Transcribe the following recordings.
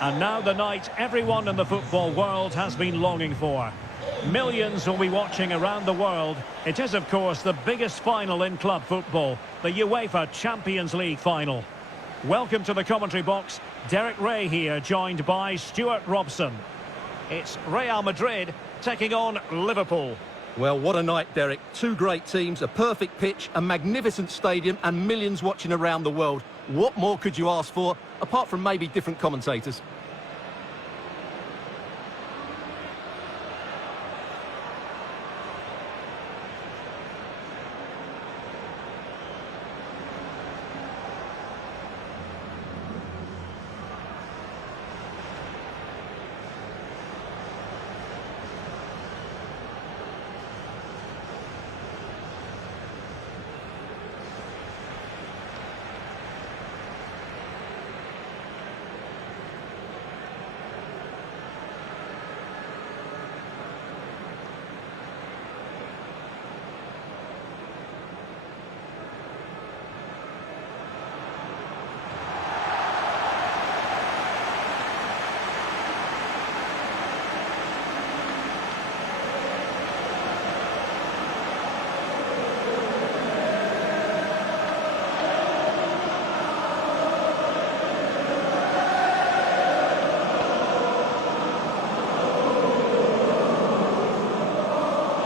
And now the night everyone in the football world has been longing for. Millions will be watching around the world. It is, of course, the biggest final in club football, the UEFA Champions League final. Welcome to the commentary box. Derek Ray here, joined by Stuart Robson. It's Real Madrid taking on Liverpool. Well, what a night, Derek. Two great teams, a perfect pitch, a magnificent stadium, and millions watching around the world. What more could you ask for, apart from maybe different commentators?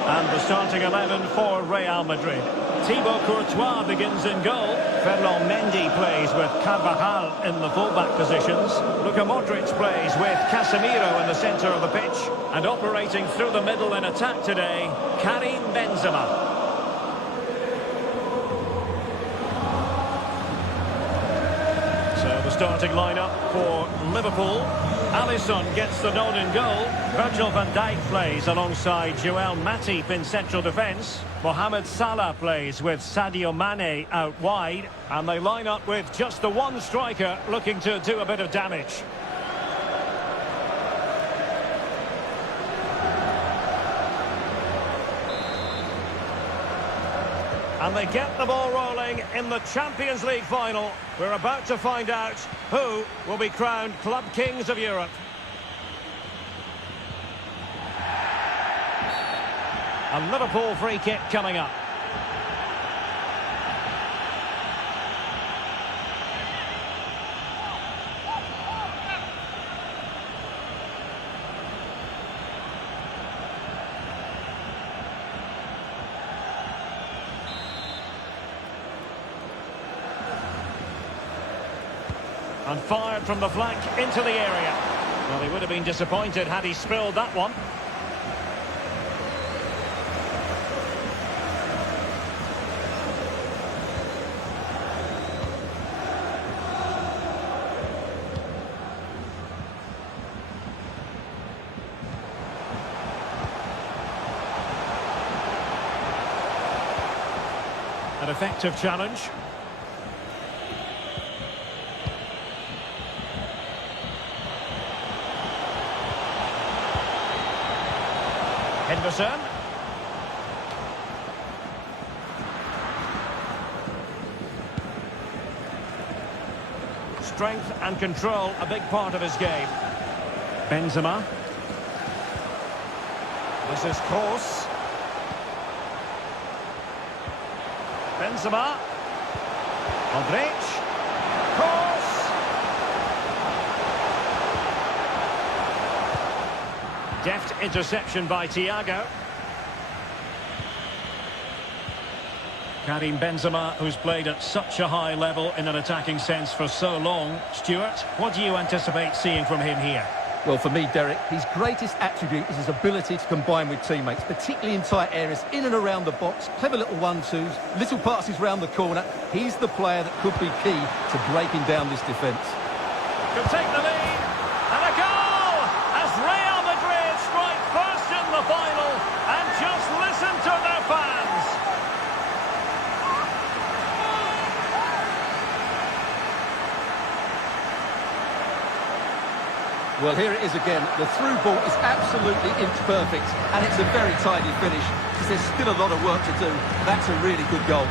And the starting 11 for Real Madrid. Thibaut Courtois begins in goal. Ferland Mendy plays with Carvajal in the fullback positions. Luka Modric plays with Casemiro in the centre of the pitch. And operating through the middle in attack today, Karim Benzema. So the starting lineup for Liverpool. Alisson gets the nod in goal. Virgil van Dijk plays alongside Joel Matip in central defence. Mohamed Salah plays with Sadio Mane out wide. And they line up with just the one striker looking to do a bit of damage. And they get the ball rolling in the Champions League final. We're about to find out who will be crowned Club Kings of Europe. A Liverpool free kick coming up. And fired from the flank into the area. Well, he would have been disappointed had he spilled that one. An effective challenge. Henderson. Strength and control, a big part of his game. Benzema. This is Kroos. Benzema. Modric. Kroos. Deft interception by Thiago. Karim Benzema, who's played at such a high level in an attacking sense for so long. Stuart, what do you anticipate seeing from him here? Well, for me, Derek, his greatest attribute is his ability to combine with teammates, particularly in tight areas, in and around the box, clever little one-twos, little passes round the corner. He's the player that could be key to breaking down this defence. Could take the lead, and a goal as Real Madrid strike first in the final, and just listen to their fans. Well, here it is again. The through ball is absolutely inch perfect, and it's a very tidy finish because there's still a lot of work to do. That's a really good goal.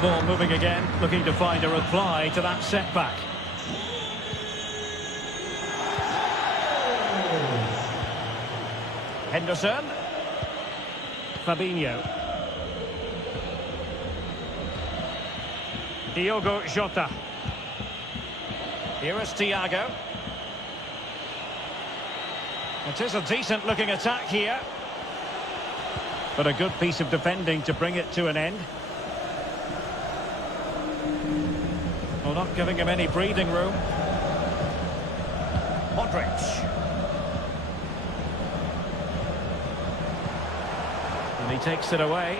the ball moving again, looking to find a reply to that setback. Henderson. Fabinho. Diogo Jota. Here is Thiago. It is a decent looking attack here. But a good piece of defending to bring it to an end. Well, not giving him any breathing room. Modric. And he takes it away.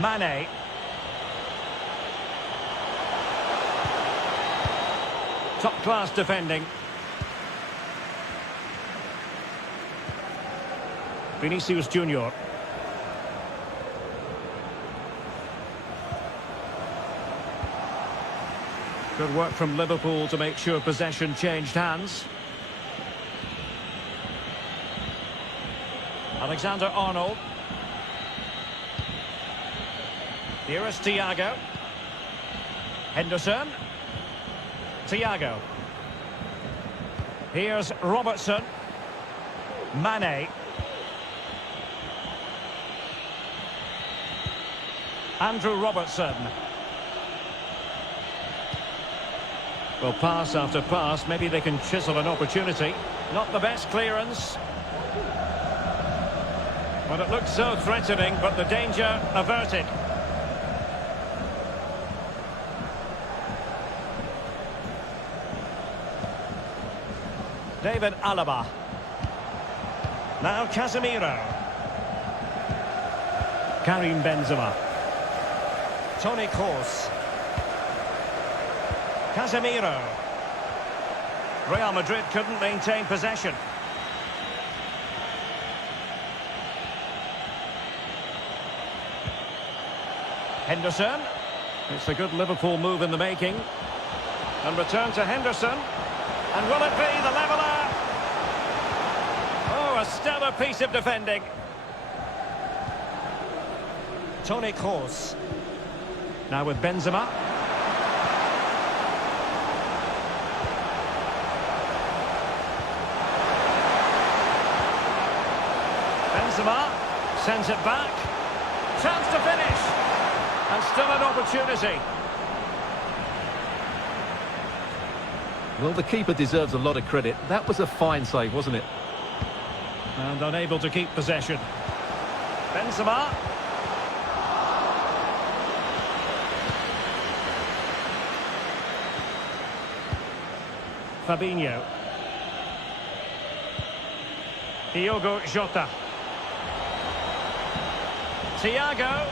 Mane. Top-class defending. Vinicius Junior. Good work from Liverpool to make sure possession changed hands. Alexander-Arnold. Here is Thiago. Henderson. Thiago. Here's Robertson. Mane. Andrew Robertson. Well, pass after pass, maybe they can chisel an opportunity. Not the best clearance. Well, it looked so threatening, but the danger averted. David Alaba. Now Casemiro. Karim Benzema. Toni Kroos. Casemiro. Real Madrid couldn't maintain possession. Henderson. It's a good Liverpool move in the making. And return to Henderson. And will it be the leveller? Oh, a stellar piece of defending. Toni Kroos. Now with Benzema. Benzema sends it back. Chance to finish. And still an opportunity. Well, the keeper deserves a lot of credit. That was a fine save, wasn't it? And unable to keep possession. Benzema. Fabinho. Diogo Jota. Thiago.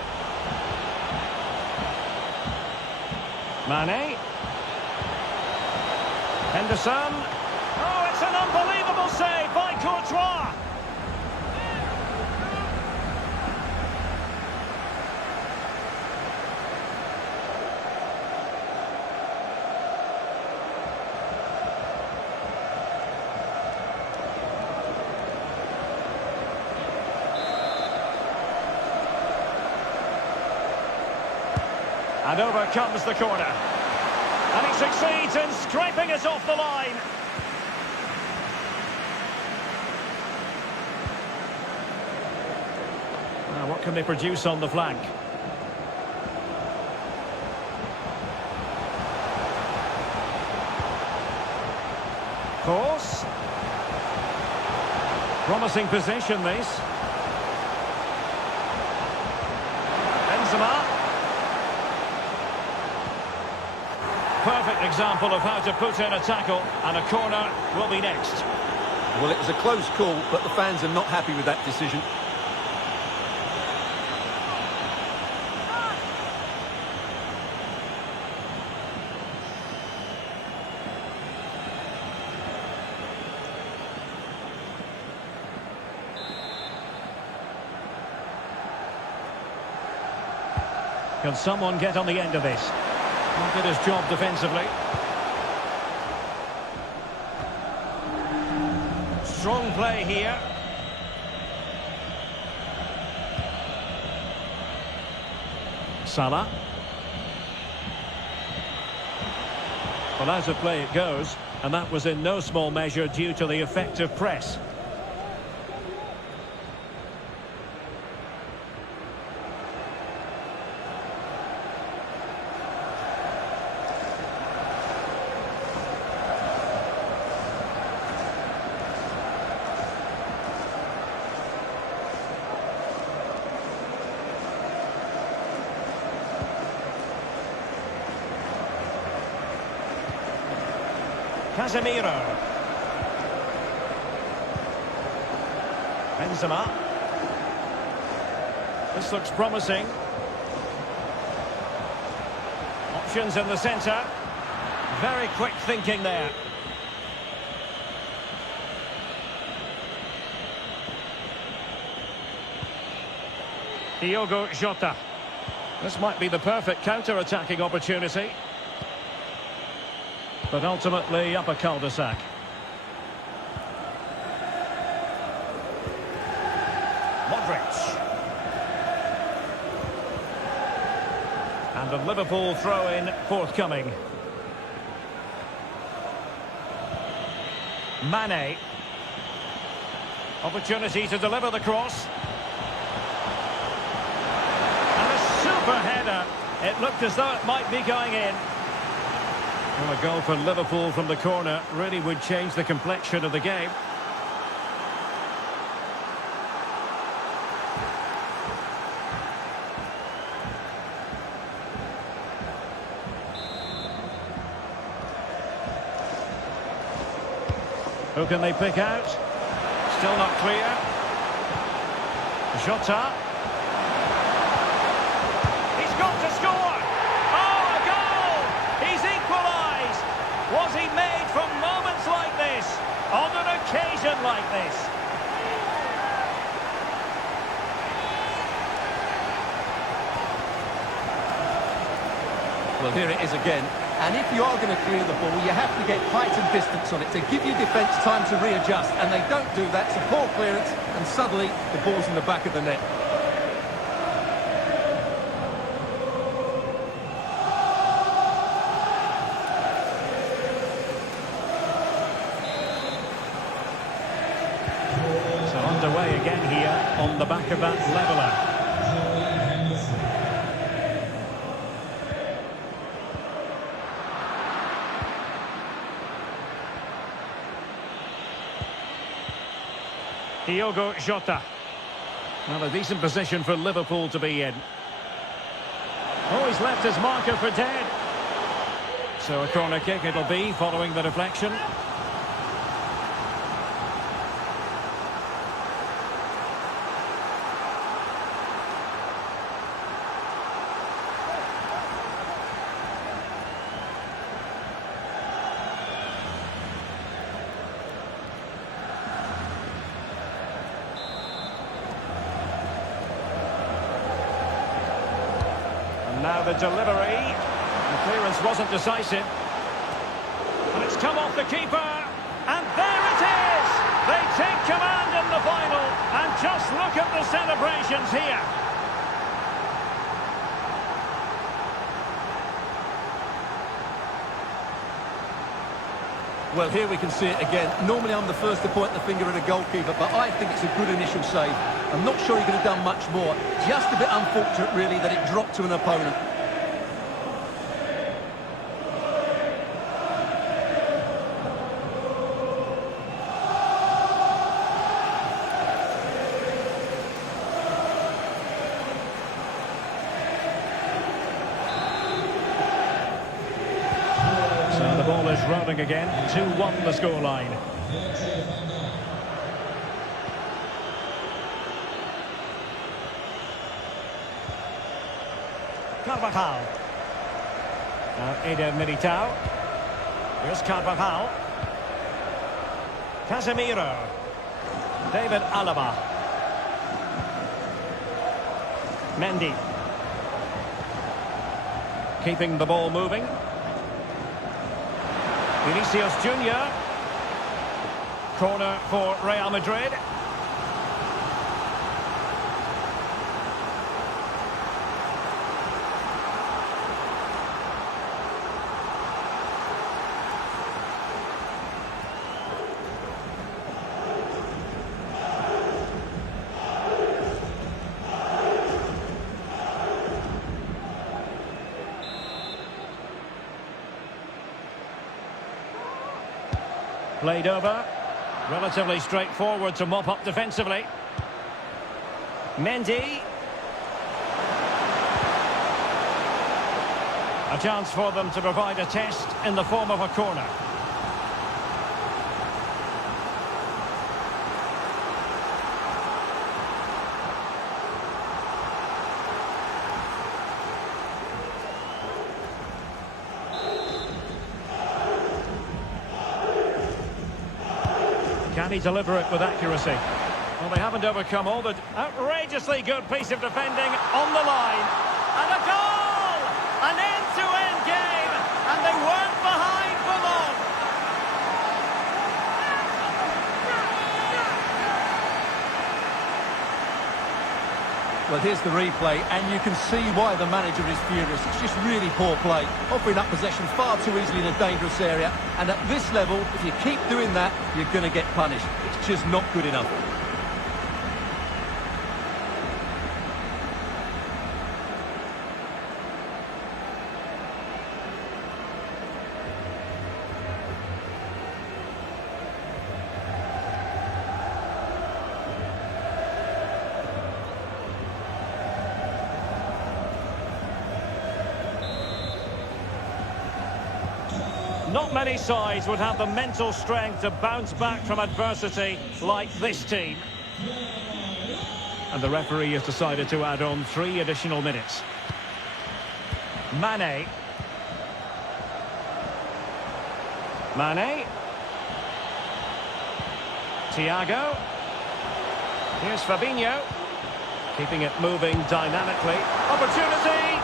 Mane. Henderson. Oh, it's an unbelievable save by Courtois. And over comes the corner. And he succeeds in scraping it off the line. Now, what can they produce on the flank? Kroos. Promising position, this. Benzema. Perfect example of how to put in a tackle, and a corner will be next. Well, it was a close call, but the fans are not happy with that decision. Can someone get on the end of this? Did his job defensively. Strong play here. Salah. Well, out of play it goes, and that was in no small measure due to the effective press. Casemiro. Benzema. This looks promising. Options in the centre. Very quick thinking there. Diogo Jota. This might be the perfect counter-attacking opportunity. But ultimately up a cul-de-sac. Modric. And a Liverpool throw-in forthcoming. Mane. Opportunity to deliver the cross. And a super header. It looked as though it might be going in. Well, a goal for Liverpool from the corner really would change the complexion of the game. Who can they pick out? Still not clear. Jota. He's got to score! Oh, a goal! He's equalised! Was he made from moments like this? On an occasion like this? Well, here it is again. And if you are going to clear the ball, you have to get height and distance on it to give your defence time to readjust. And they don't do that. It's a poor clearance, and suddenly the ball's in the back of the net. So underway again here on the back of that leveller. Diogo Jota. Well, a decent position for Liverpool to be in. Oh, he's left his marker for dead. So a corner kick it'll be following the deflection. Now the delivery. The clearance wasn't decisive. And it's come off the keeper. And there it is! They take command in the final. And just look at the celebrations here. Well, here we can see it again. Normally I'm the first to point the finger at a goalkeeper, but I think it's a good initial save. I'm not sure he could have done much more. Just a bit unfortunate, really, that it dropped to an opponent. So the ball is rolling again. 2-1 the scoreline. Carvajal. Now Eder Militao. Here's Carvajal. Casemiro. David Alaba. Mendy. Keeping the ball moving. Vinicius Junior. Corner for Real Madrid. Played over. Relatively straightforward to mop up defensively. Mendy. A chance for them to provide a test in the form of a corner. Can he deliver it with accuracy? Well, they haven't overcome all the outrageously good piece of defending on the line. And a goal! An end-to-end game, and they weren't behind for long. Well, here's the replay, and you can see why the manager is furious. It's just really poor play, offering up possession far too easily in a dangerous area. And at this level, if you keep doing that, you're going to get punished. It's just not good enough. Not many sides would have the mental strength to bounce back from adversity like this team. And the referee has decided to add on 3 additional minutes. Mane. Thiago. Here's Fabinho. Keeping it moving dynamically. Opportunity!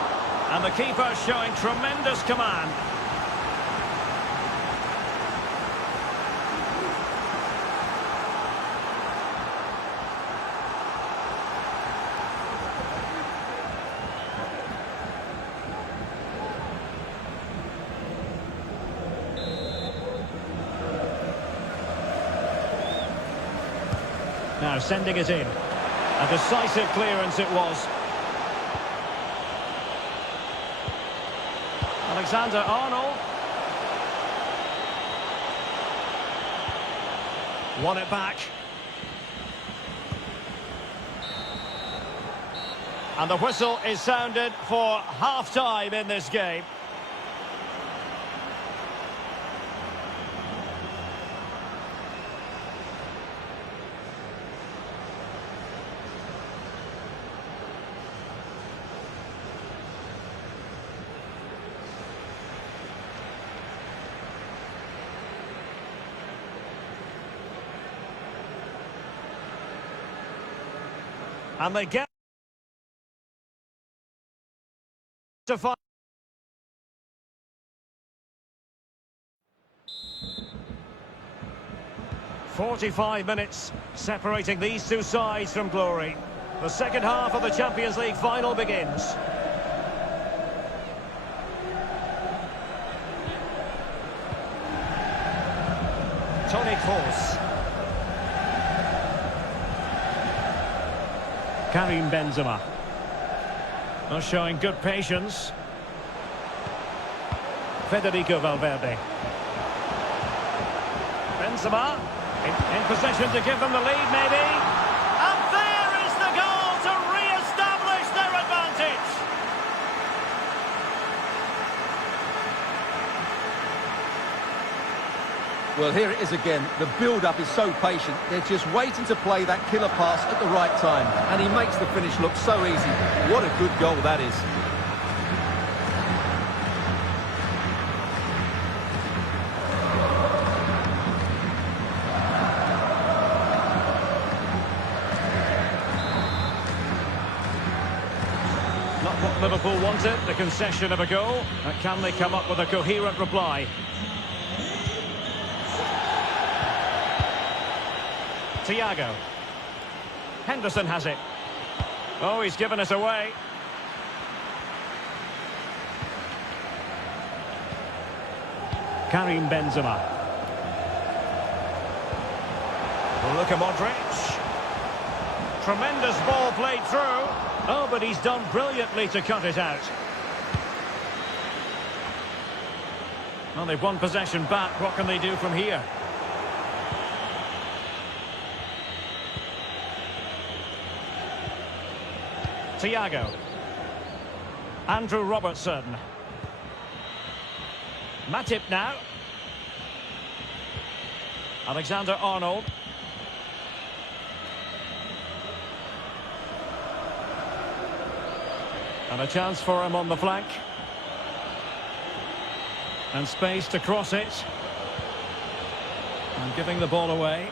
And the keeper showing tremendous command. Now sending it in. A decisive clearance it was. Alexander-Arnold. Won it back. And the whistle is sounded for half-time in this game. And they get to find 45 minutes separating these two sides from glory. The second half of the Champions League final begins. Toni Kroos. Karim Benzema. Showing good patience. Federico Valverde. Benzema in possession to give them the lead, maybe. And there is the goal to re-establish their advantage. Well, here it is again. The build-up is so patient. They're just waiting to play that killer pass at the right time. And he makes the finish look so easy. What a good goal that is. Not what Liverpool wanted, the concession of a goal. But can they come up with a coherent reply? Thiago. Henderson has it. Oh, he's given it away. Karim Benzema. Luka Modric. Tremendous ball played through. Oh, but he's done brilliantly to cut it out. Well, they've won possession back. What can they do from here? Thiago. Andrew Robertson. Matip now. Alexander-Arnold. And a chance for him on the flank. And space to cross it. And giving the ball away.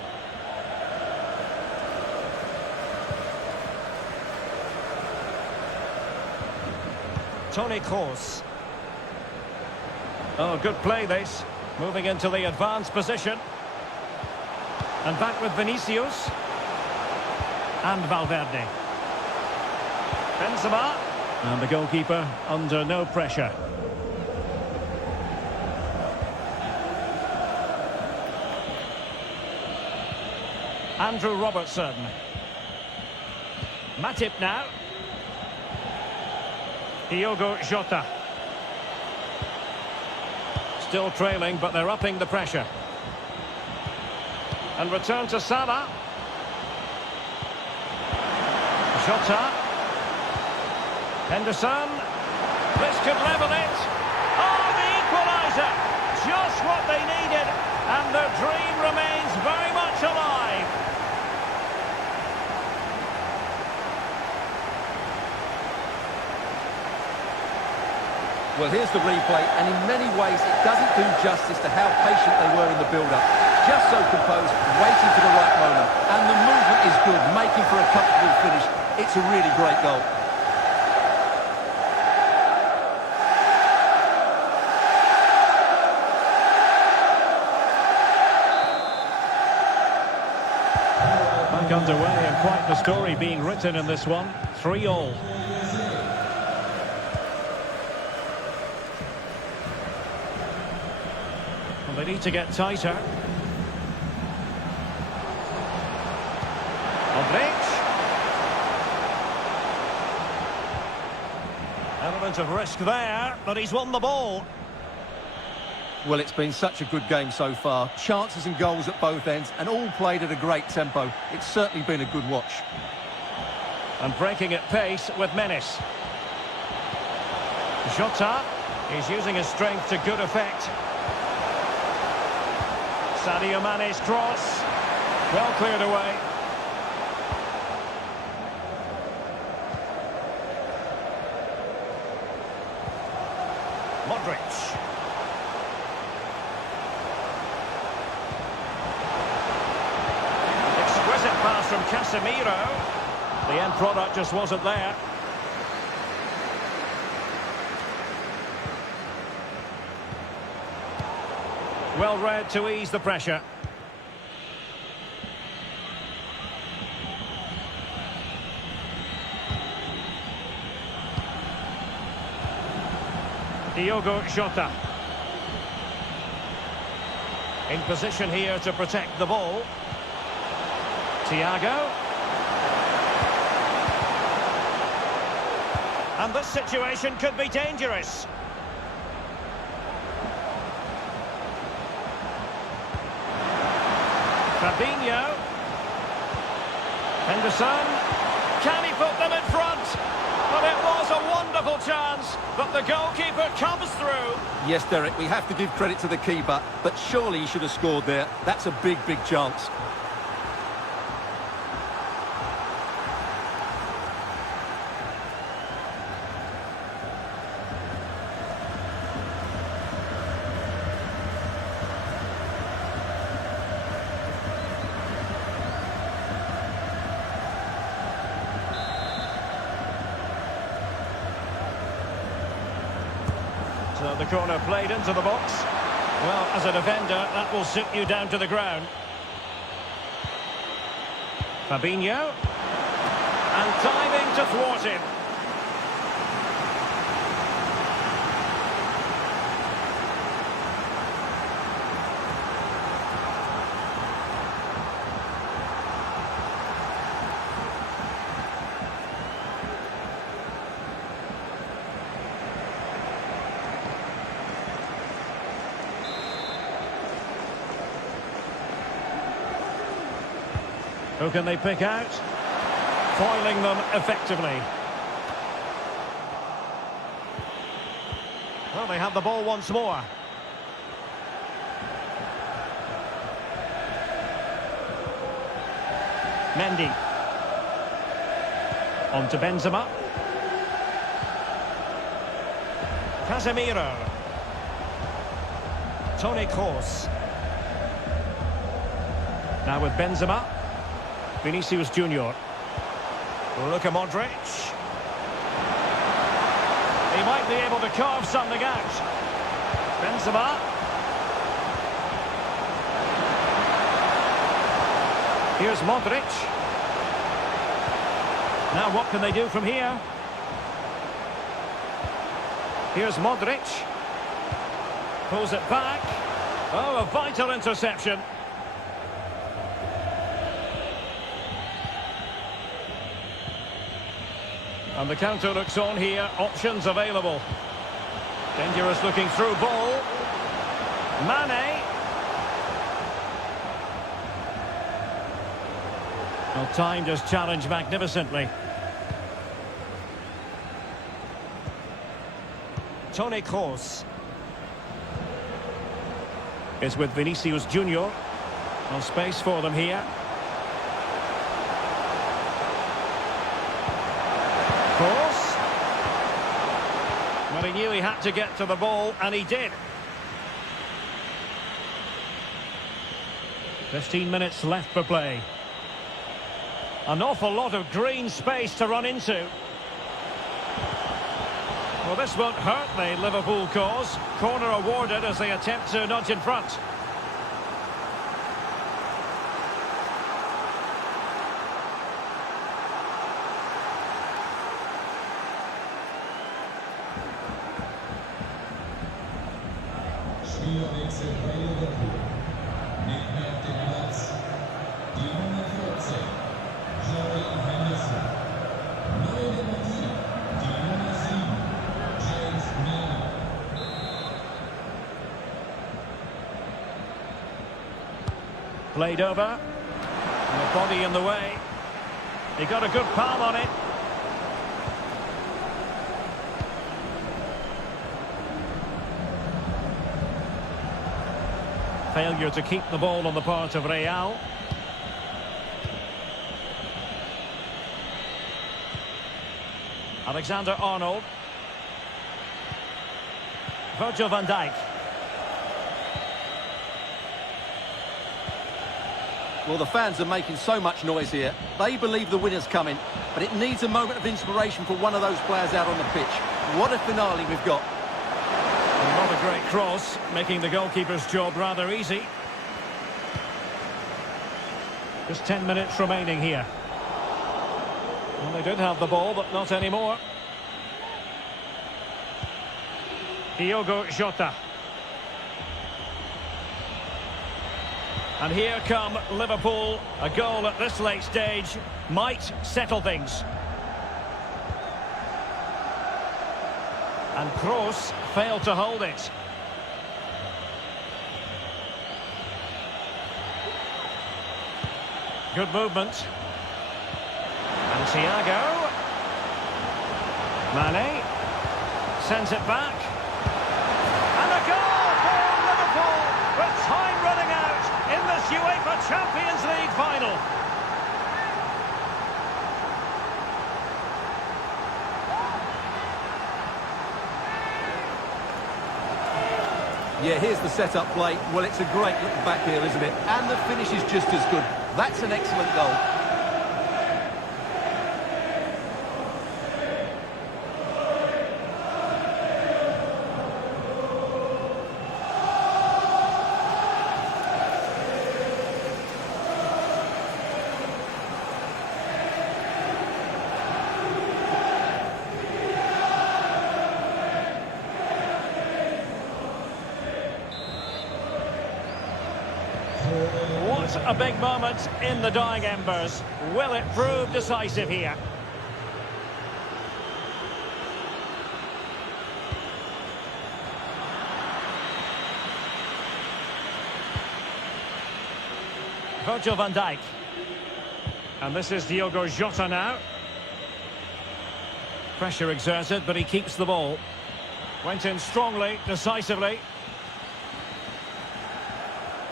Toni Kroos. Oh, good play this. Moving into the advanced position. And back with Vinicius. And Valverde. Benzema. And the goalkeeper under no pressure. Andrew Robertson. Matip now. Diogo Jota. Still trailing, but they're upping the pressure. And return to Salah. Jota. Henderson. This could level it. Oh, the equaliser. Just what they needed. And their dream remains very much alive. Well, here's the replay, and in many ways it doesn't do justice to how patient they were in the build-up. Just so composed, waiting for the right moment. And the movement is good, making for a comfortable finish. It's a really great goal. Back underway, and quite the story being written in this one. 3-3. They need to get tighter. Modric. Element of risk there, but he's won the ball. Well, it's been such a good game so far. Chances and goals at both ends, and all played at a great tempo. It's certainly been a good watch. And breaking at pace with menace. Jota. He's using his strength to good effect. Sadio Mane's cross. Well cleared away. Modric. Exquisite pass from Casemiro. The end product just wasn't there. Well read to ease the pressure. Diogo Jota. In position here to protect the ball. Thiago. And this situation could be dangerous. Fabinho. Henderson. Can he put them in front? But it was a wonderful chance, but the goalkeeper comes through. Yes, Derek, we have to give credit to the keeper, but surely he should have scored there. That's a big, big chance. So the corner played into the box. Well, as a defender, that will sit you down to the ground. Fabinho. And diving to thwart him. Who can they pick out? Foiling them effectively. Well, they have the ball once more. Mendy. On to Benzema. Casemiro. Toni Kroos. Now with Benzema. Vinicius Junior. Luka Modric. He might be able to carve something out. Benzema. Here's Modric. Now what can they do from here? Here's Modric. Pulls it back. Oh, a vital interception. And the counter looks on here. Options available. Dangerous looking through ball. Mane. Well, timed his challenge magnificently. Toni Kroos. Is with Vinicius Junior. No space for them here. Kroos. Well, he knew he had to get to the ball, and he did. 15 minutes left for play. An awful lot of green space to run into. Well, this won't hurt the Liverpool cause. Corner awarded as they attempt to nudge in front. Spielwechsel bei Liverpool. Mitten auf dem Platz. Die Nummer 14. Jordan Henderson. Neu debütiert. Die Nummer 7. James Milner. Played over. And the body in the way. He got a good palm on it. Failure to keep the ball on the part of Real. Alexander-Arnold. Virgil van Dijk. Well, the fans are making so much noise here. They believe the winner's coming, but it needs a moment of inspiration for one of those players out on the pitch. What a finale we've got. Not a great cross, making the goalkeeper's job rather easy. Just 10 minutes remaining here. Well, they did have the ball, but not anymore. Diogo Jota. And here come Liverpool. A goal at this late stage might settle things. And Kroos failed to hold it. Good movement. And Thiago. Mane. Sends it back. And a goal for Liverpool with time running out in this UEFA Champions League final. Yeah, here's the set-up play. Well, it's a great look back here, isn't it? And the finish is just as good. That's an excellent goal. What a big moment in the dying embers. Will it prove decisive here? Virgil van Dijk. And this is Diogo Jota now. Pressure exerted, but he keeps the ball. Went in strongly, decisively.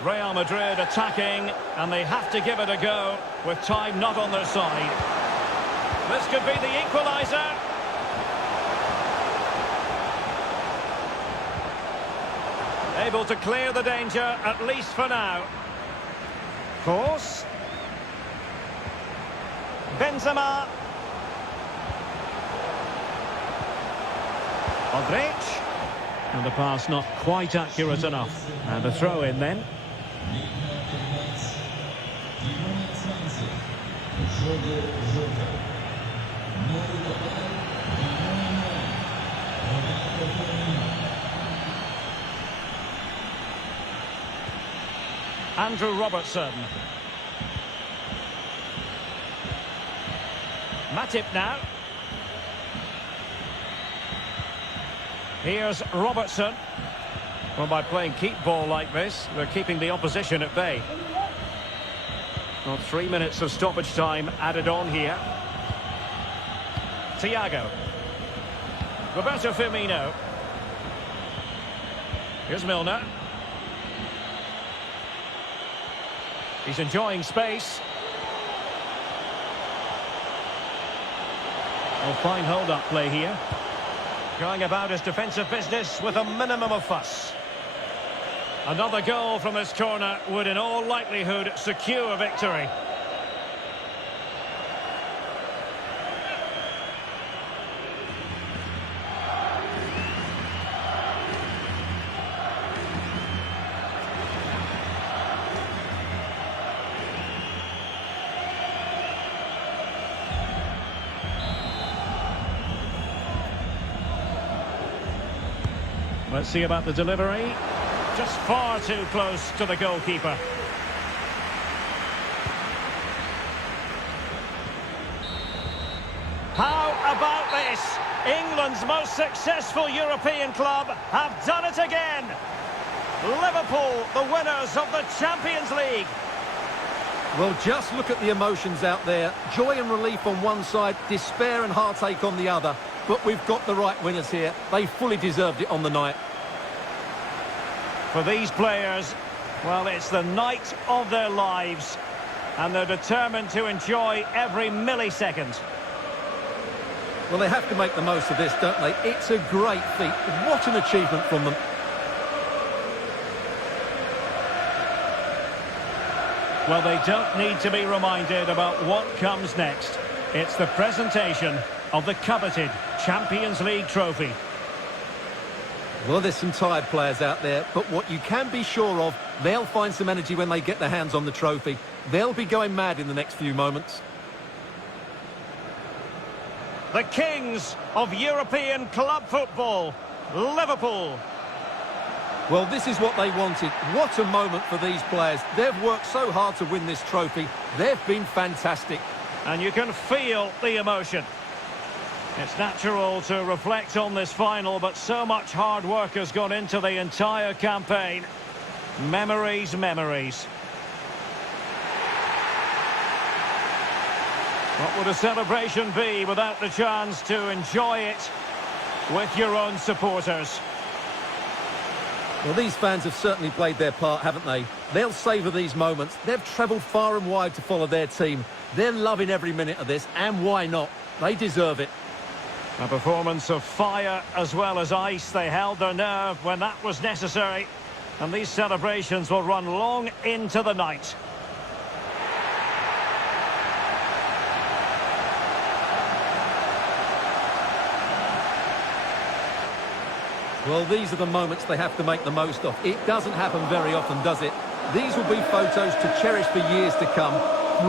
Real Madrid attacking, and they have to give it a go with time not on their side. This could be the equaliser. Able to clear the danger, at least for now. Course. Benzema. Modric. And the pass not quite accurate enough. And a throw in then. Andrew Robertson. Matip now. Here's Robertson. Well, by playing keep ball like this, they're keeping the opposition at bay. Well, 3 minutes of stoppage time added on here. Thiago. Roberto Firmino. Here's Milner. He's enjoying space. Well, fine hold-up play here. Going about his defensive business with a minimum of fuss. Another goal from this corner would in all likelihood secure victory. Let's see about the delivery. Just far too close to the goalkeeper. How about this? England's most successful European club have done it again. Liverpool, the winners of the Champions League. Well, just look at the emotions out there. Joy and relief on one side, despair and heartache on the other. But we've got the right winners here. They fully deserved it on the night. For these players, well, it's the night of their lives. And they're determined to enjoy every millisecond. Well, they have to make the most of this, don't they? It's a great feat. What an achievement from them. Well, they don't need to be reminded about what comes next. It's the presentation of the coveted Champions League trophy. Well, there's some tired players out there, but what you can be sure of, they'll find some energy when they get their hands on the trophy. They'll be going mad in the next few moments. The kings of European club football, Liverpool. Well, this is what they wanted. What a moment for these players. They've worked so hard to win this trophy. They've been fantastic. And you can feel the emotion. It's natural to reflect on this final, but so much hard work has gone into the entire campaign. Memories, memories. What would a celebration be without the chance to enjoy it with your own supporters? Well, these fans have certainly played their part, haven't they? They'll savour these moments. They've travelled far and wide to follow their team. They're loving every minute of this, and why not? They deserve it. A performance of fire as well as ice. They held their nerve when that was necessary. And these celebrations will run long into the night. Well, these are the moments they have to make the most of. It doesn't happen very often, does it? These will be photos to cherish for years to come.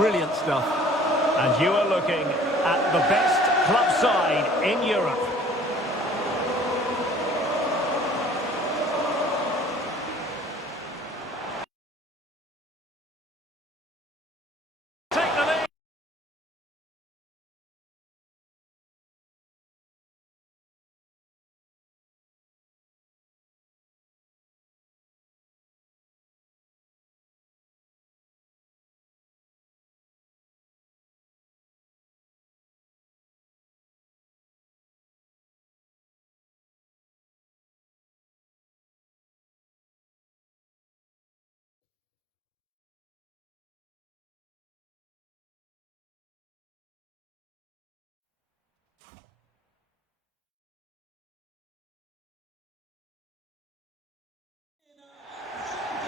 Brilliant stuff. And you are looking at the best club side in Europe.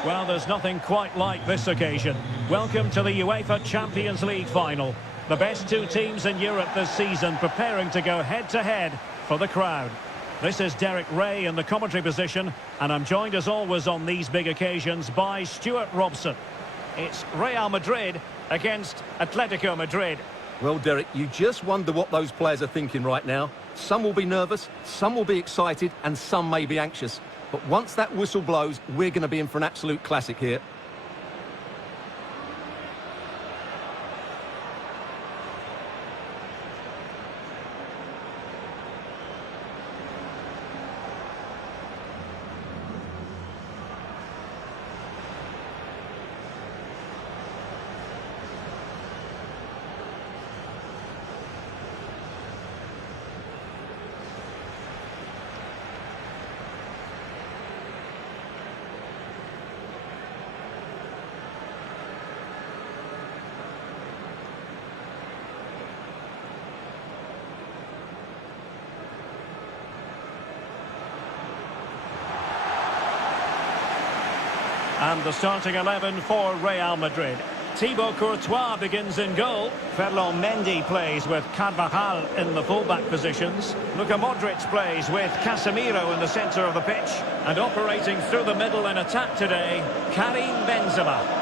Well, there's nothing quite like this occasion. Welcome to the UEFA Champions League final. The best two teams in Europe this season preparing to go head-to-head for the crown. This is Derek Ray in the commentary position, and I'm joined as always on these big occasions by Stuart Robson. It's Real Madrid against Atletico Madrid. Well, Derek, you just wonder what those players are thinking right now. Some will be nervous, some will be excited, and some may be anxious. But once that whistle blows, we're going to be in for an absolute classic here. And the starting 11 for Real Madrid. Thibaut Courtois begins in goal. Ferland Mendy plays with Carvajal in the fullback positions. Luka Modric plays with Casemiro in the centre of the pitch. And operating through the middle in attack today, Karim Benzema.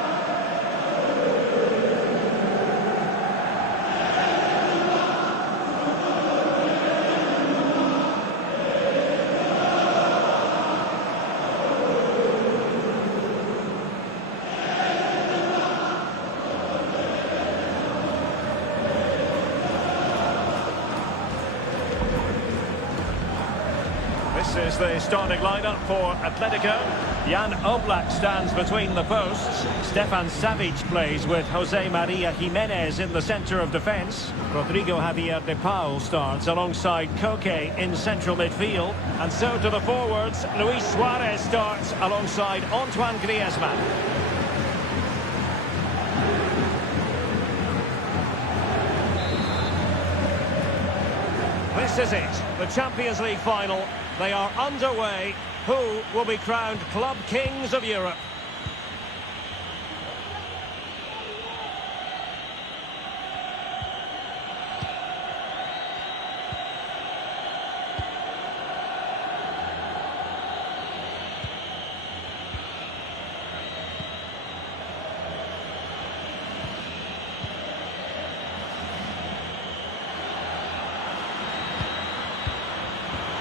This is the starting lineup for Atletico. Jan Oblak stands between the posts. Stefan Savic plays with Jose Maria Jimenez in the centre of defence. Rodrigo Javier de Paul starts alongside Koke in central midfield. And so to the forwards, Luis Suarez starts alongside Antoine Griezmann. This is it, the Champions League final. They are underway. Who will be crowned club kings of Europe?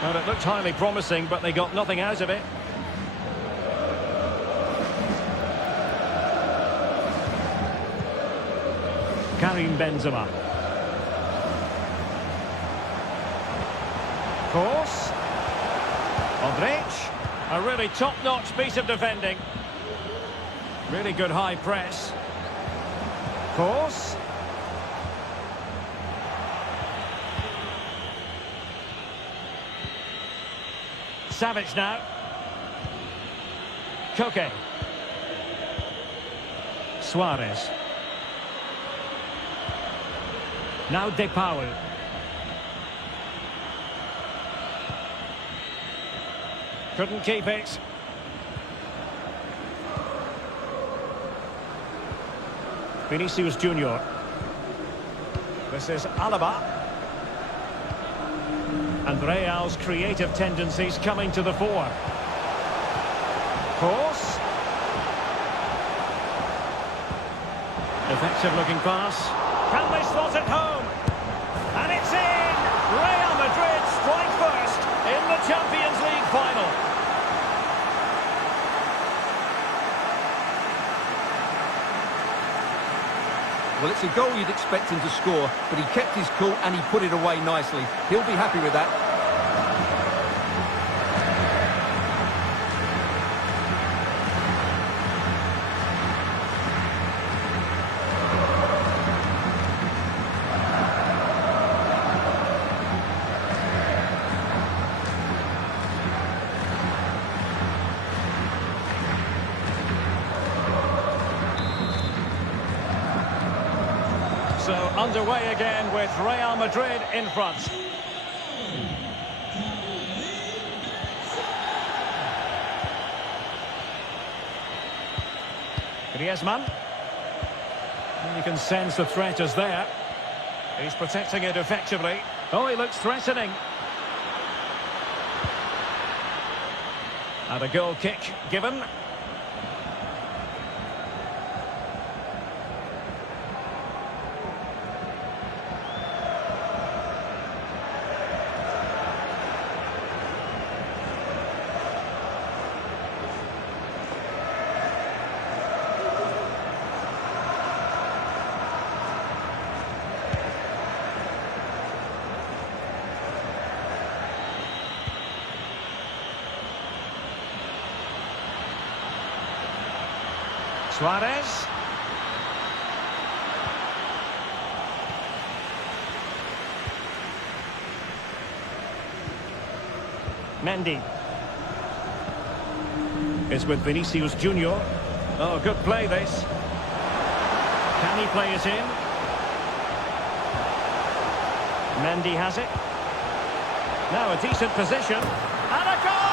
Well, it looked highly promising, but they got nothing out of it. Karim Benzema. Course. Modric. A really top-notch piece of defending. Really good high press. Course. Savic now. Koke. Suarez. Now De Paul. Couldn't keep it. Vinicius Junior. This is Alaba. And Real's creative tendencies coming to the fore. Course. Effective looking pass. Can they slot it home? And it's in! Real Madrid strike first in the Champions League final. Well, it's a goal you'd expect him to score, but he kept his cool and he put it away nicely. He'll be happy with that. So underway again with Real Madrid in front. Griezmann. And you can sense the threat is there. He's protecting it effectively. Oh, he looks threatening. And a goal kick given. Suarez. Mendy. Is with Vinicius Junior. Oh, good play this. Can he play it in? Mendy has it. Now a decent position. And a goal!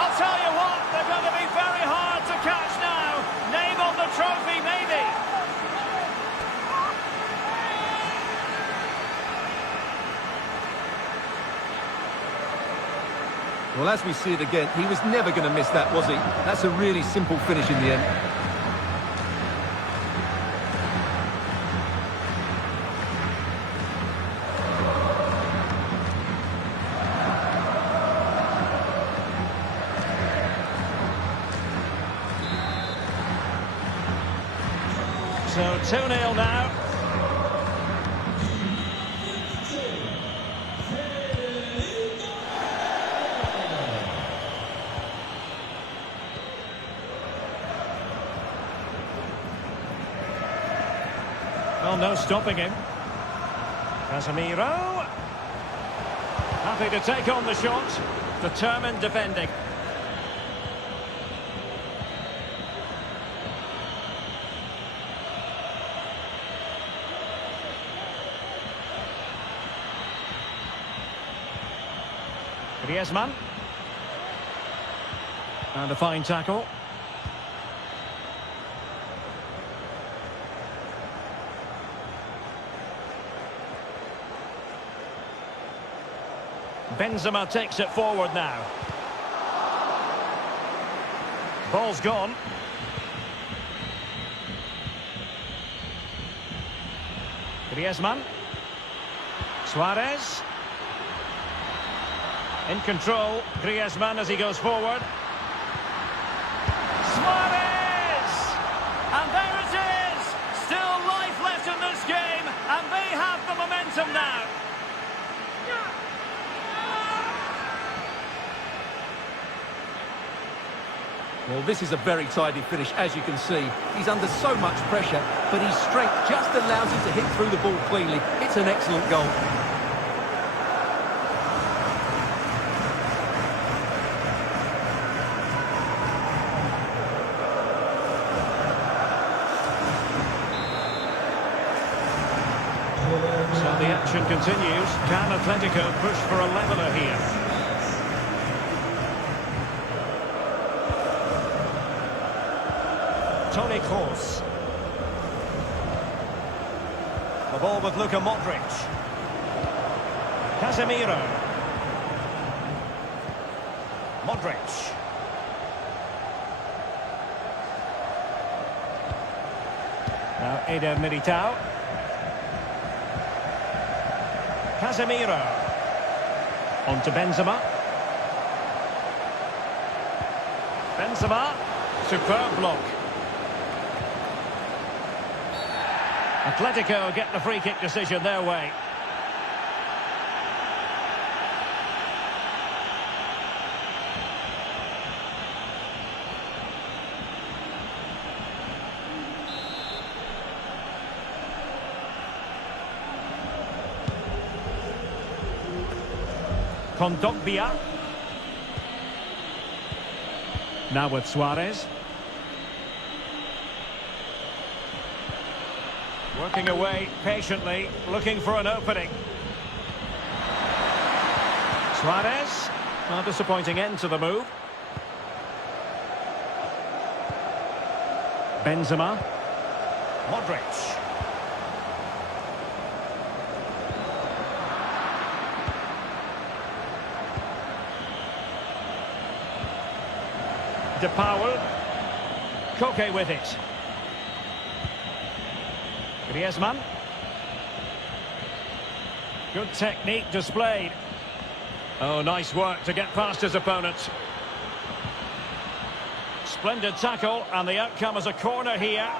I'll tell you what, they're going to be very hard to catch now. Name on the trophy, maybe. Well, as we see it again, he was never going to miss that, was he? That's a really simple finish in the end. So 2-0 now. Well, no stopping him. Casemiro. Happy to take on the shot. Determined defending. Griezmann. And a fine tackle. Benzema takes it forward now. Ball's gone. Griezmann. Suarez. In control, Griezmann as he goes forward. Suarez! And there it is! Still life left in this game, and they have the momentum now. Well, this is a very tidy finish, as you can see. He's under so much pressure, but his strength just allows him to hit through the ball cleanly. It's an excellent goal. So the action continues. Can Atletico push for a leveller here? Toni Kroos. The ball with Luka Modric. Casemiro. Modric. Now Eder Militao. Casemiro. On to Benzema. Benzema. Superb block. Atletico get the free kick decision their way. Kondogbia. Now with Suarez. Working away patiently, looking for an opening. Suarez. A disappointing end to the move. Benzema. Modric. De Paul. Koke with it. Griezmann. Good technique displayed. Oh, nice work to get past his opponent. Splendid tackle, and the outcome is a corner here.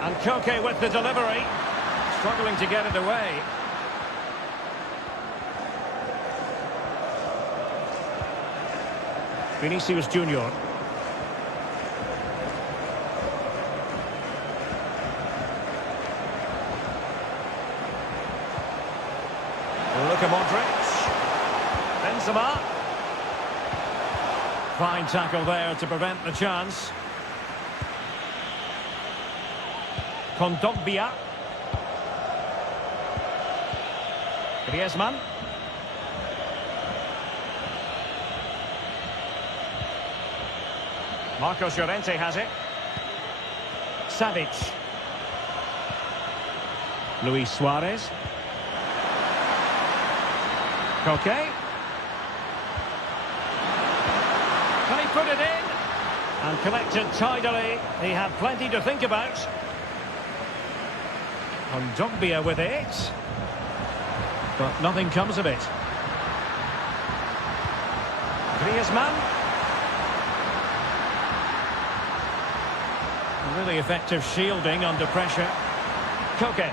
And Koke with the delivery, struggling to get it away. Vinicius Junior. Luka Modric. Benzema. Fine tackle there to prevent the chance. Kondogbia. Griezmann. Marcos Llorente has it. Savic. Luis Suarez. Koke. Can he put it in? And collected tidily. He had plenty to think about. Kondogbia with it. But nothing comes of it. Griezmann. Really effective shielding under pressure. Koke.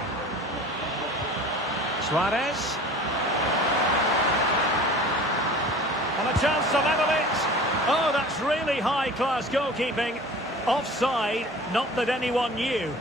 Suarez. And a chance to level it. Oh, that's really high-class goalkeeping. Offside, not that anyone knew.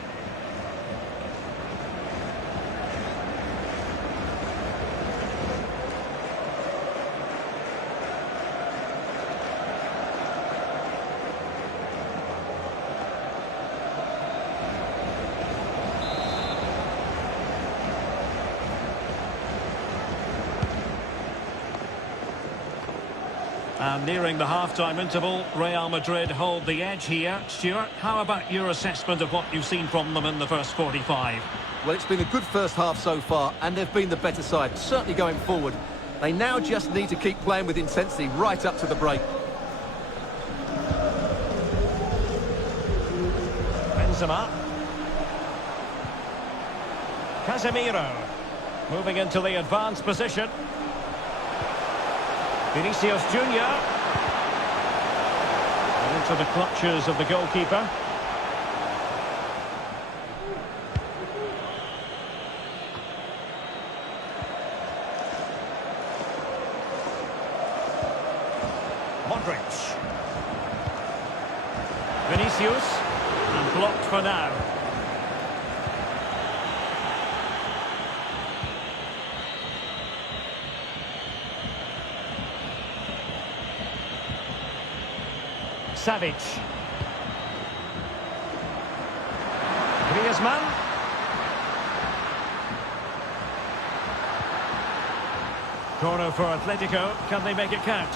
And nearing the half-time interval, Real Madrid hold the edge here. Stuart, how about your assessment of what you've seen from them in the first 45? Well, it's been a good first half so far, and they've been the better side, certainly going forward. They now just need to keep playing with intensity right up to the break. Benzema. Casemiro. Moving into the advanced position. Vinicius Junior. And into the clutches of the goalkeeper. Modric. Vinicius. And blocked for now. Savic. Griezmann. Corner for Atletico. Can they make it count?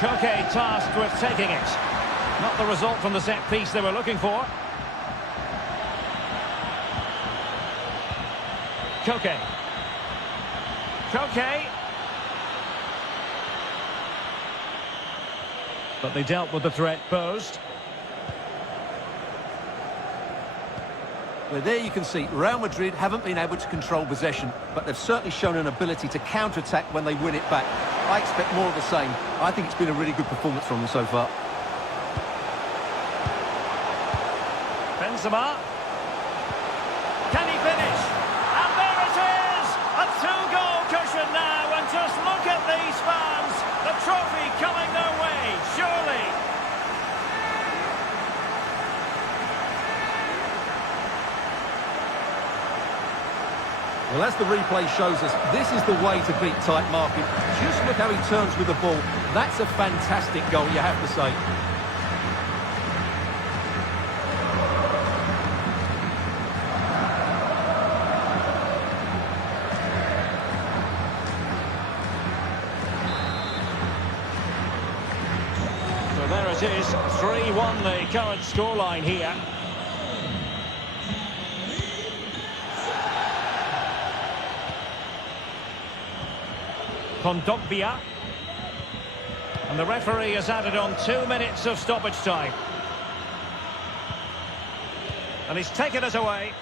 Koke tasked with taking it. Not the result from the set piece they were looking for. Koke. Koke. But they dealt with the threat posed. Well, there you can see Real Madrid haven't been able to control possession, but they've certainly shown an ability to counter-attack when they win it back. I expect more of the same. I think it's been a really good performance from them so far. Benzema. Can he finish? And there it is! A these fans, the trophy coming their way, surely. Well, as the replay shows us, this is the way to beat tight marking. Just look how he turns with the ball. That's a fantastic goal, you have to say. So there it is, 3-1 the current scoreline here. Kondogbia. And the referee has added on 2 minutes of stoppage time. And he's taken it away.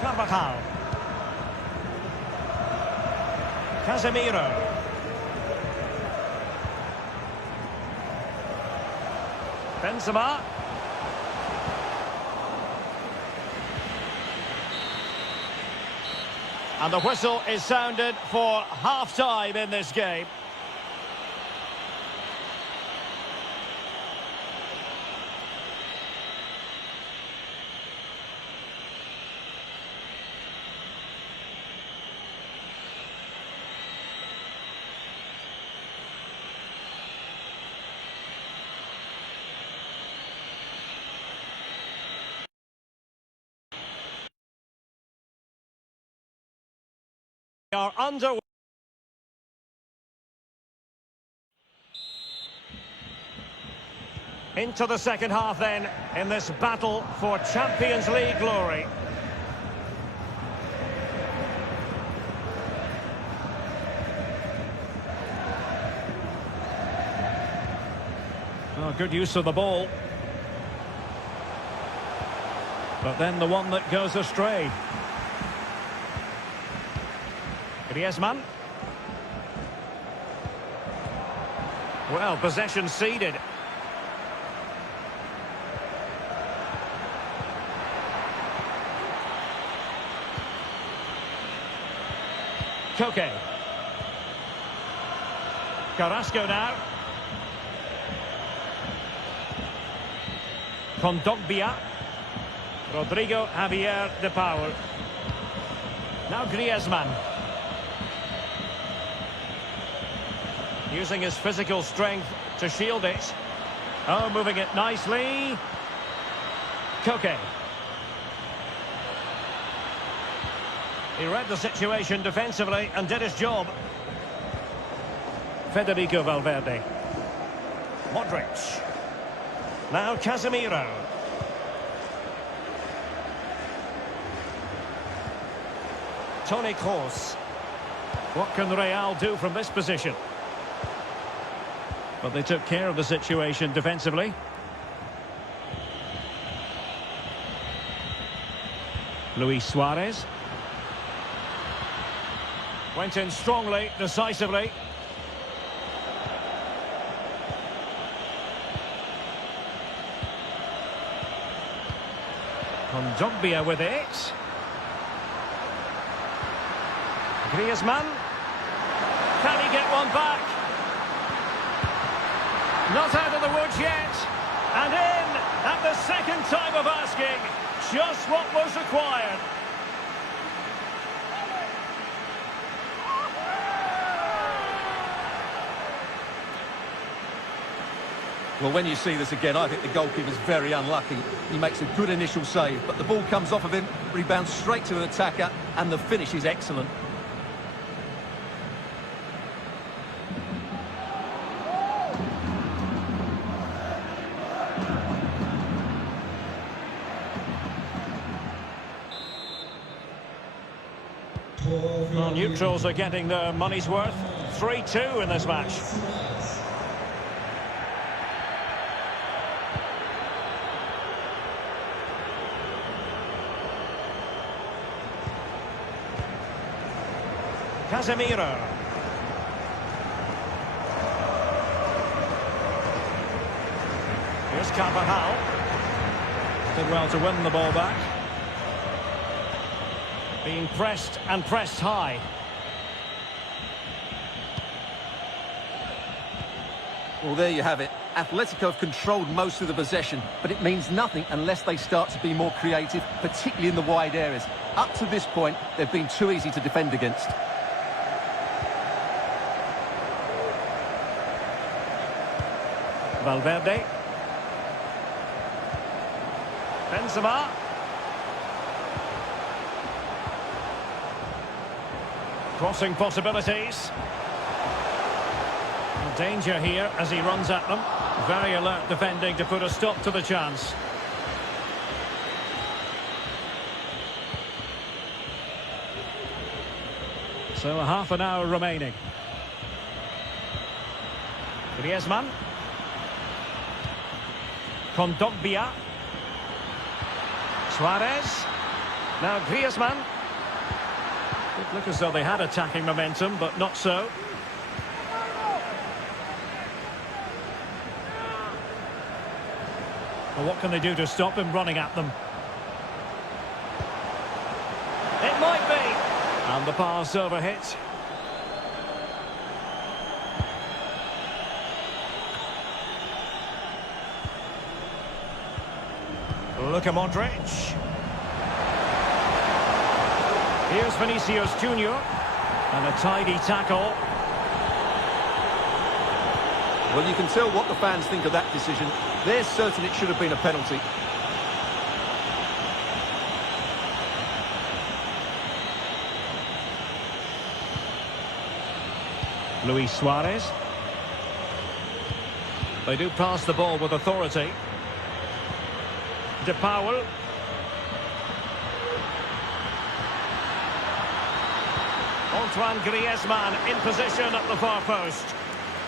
Carvajal. Casemiro. Benzema. And the whistle is sounded for half-time in this game. Are under. Into the second half then, in this battle for Champions League glory. Oh, good use of the ball. But then the one that goes astray. Griezmann. Well, possession ceded. Koke. Carrasco now. Kondogbia. Rodrigo Javier de Paul. Now Griezmann. Using his physical strength to shield it. Oh, moving it nicely. Koke. He read the situation defensively and did his job. Federico Valverde. Modric. Now Casemiro. Toni Kroos. What can Real do from this position? But they took care of the situation defensively. Luis Suarez. Went in strongly, decisively. Kondogbia with it. Griezmann. Can he get one back? Not out of the woods yet. And in at the second time of asking. Just what was required. Well, when you see this again, I think the goalkeeper's very unlucky. He makes a good initial save, but the ball comes off of him, rebounds straight to an attacker, and the finish is excellent. Well, neutrals are getting their money's worth. 3-2 in this match. Casemiro. Here's Carvajal. Did well to win the ball back. Being pressed and pressed high. Well, there you have it. Atletico have controlled most of the possession, but it means nothing unless they start to be more creative, particularly in the wide areas. Up to this point, they've been too easy to defend against. Valverde. Benzema. Crossing possibilities. Danger here as he runs at them. Very alert defending to put a stop to the chance. So a half an hour remaining. Griezmann. Kondogbia. Suarez. Now Griezmann. It looked as though they had attacking momentum, but not so. Well, what can they do to stop him running at them? It might be. And the pass overhit. Luka Modric. Here's Vinicius Junior. And a tidy tackle. Well, you can tell what the fans think of that decision. They're certain it should have been a penalty. Luis Suarez. They do pass the ball with authority. De Paul. Antoine Griezmann in position at the far post.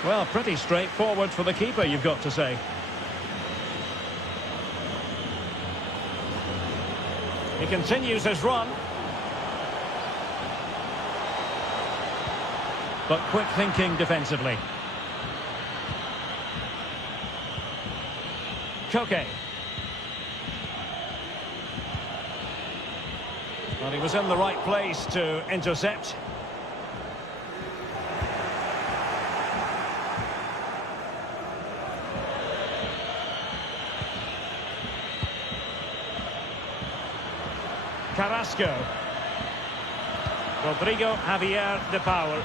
Well, pretty straightforward for the keeper, you've got to say. He continues his run. But quick thinking defensively. Koke. Well, he was in the right place to intercept. Carrasco. Rodrigo Javier de Paul.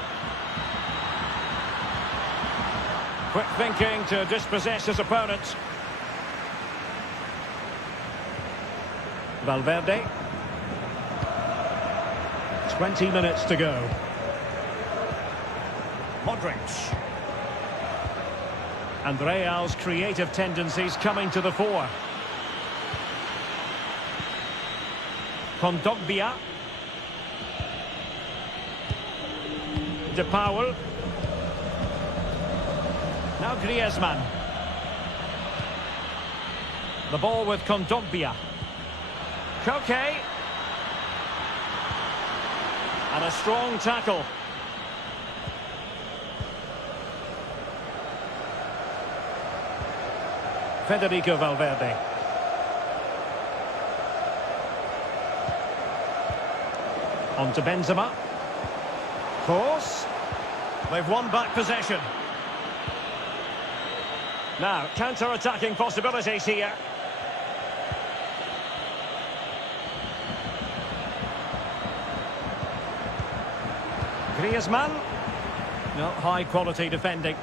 Quick thinking to dispossess his opponent. Valverde. 20 minutes to go. Modric. And Real's creative tendencies coming to the fore. Kondogbia. De Paul. Now Griezmann. The ball with Kondogbia. Koke. And a strong tackle. Federico Valverde. On to Benzema. Course. They've won back possession. Now, counter-attacking possibilities here. Griezmann. No, high-quality defending.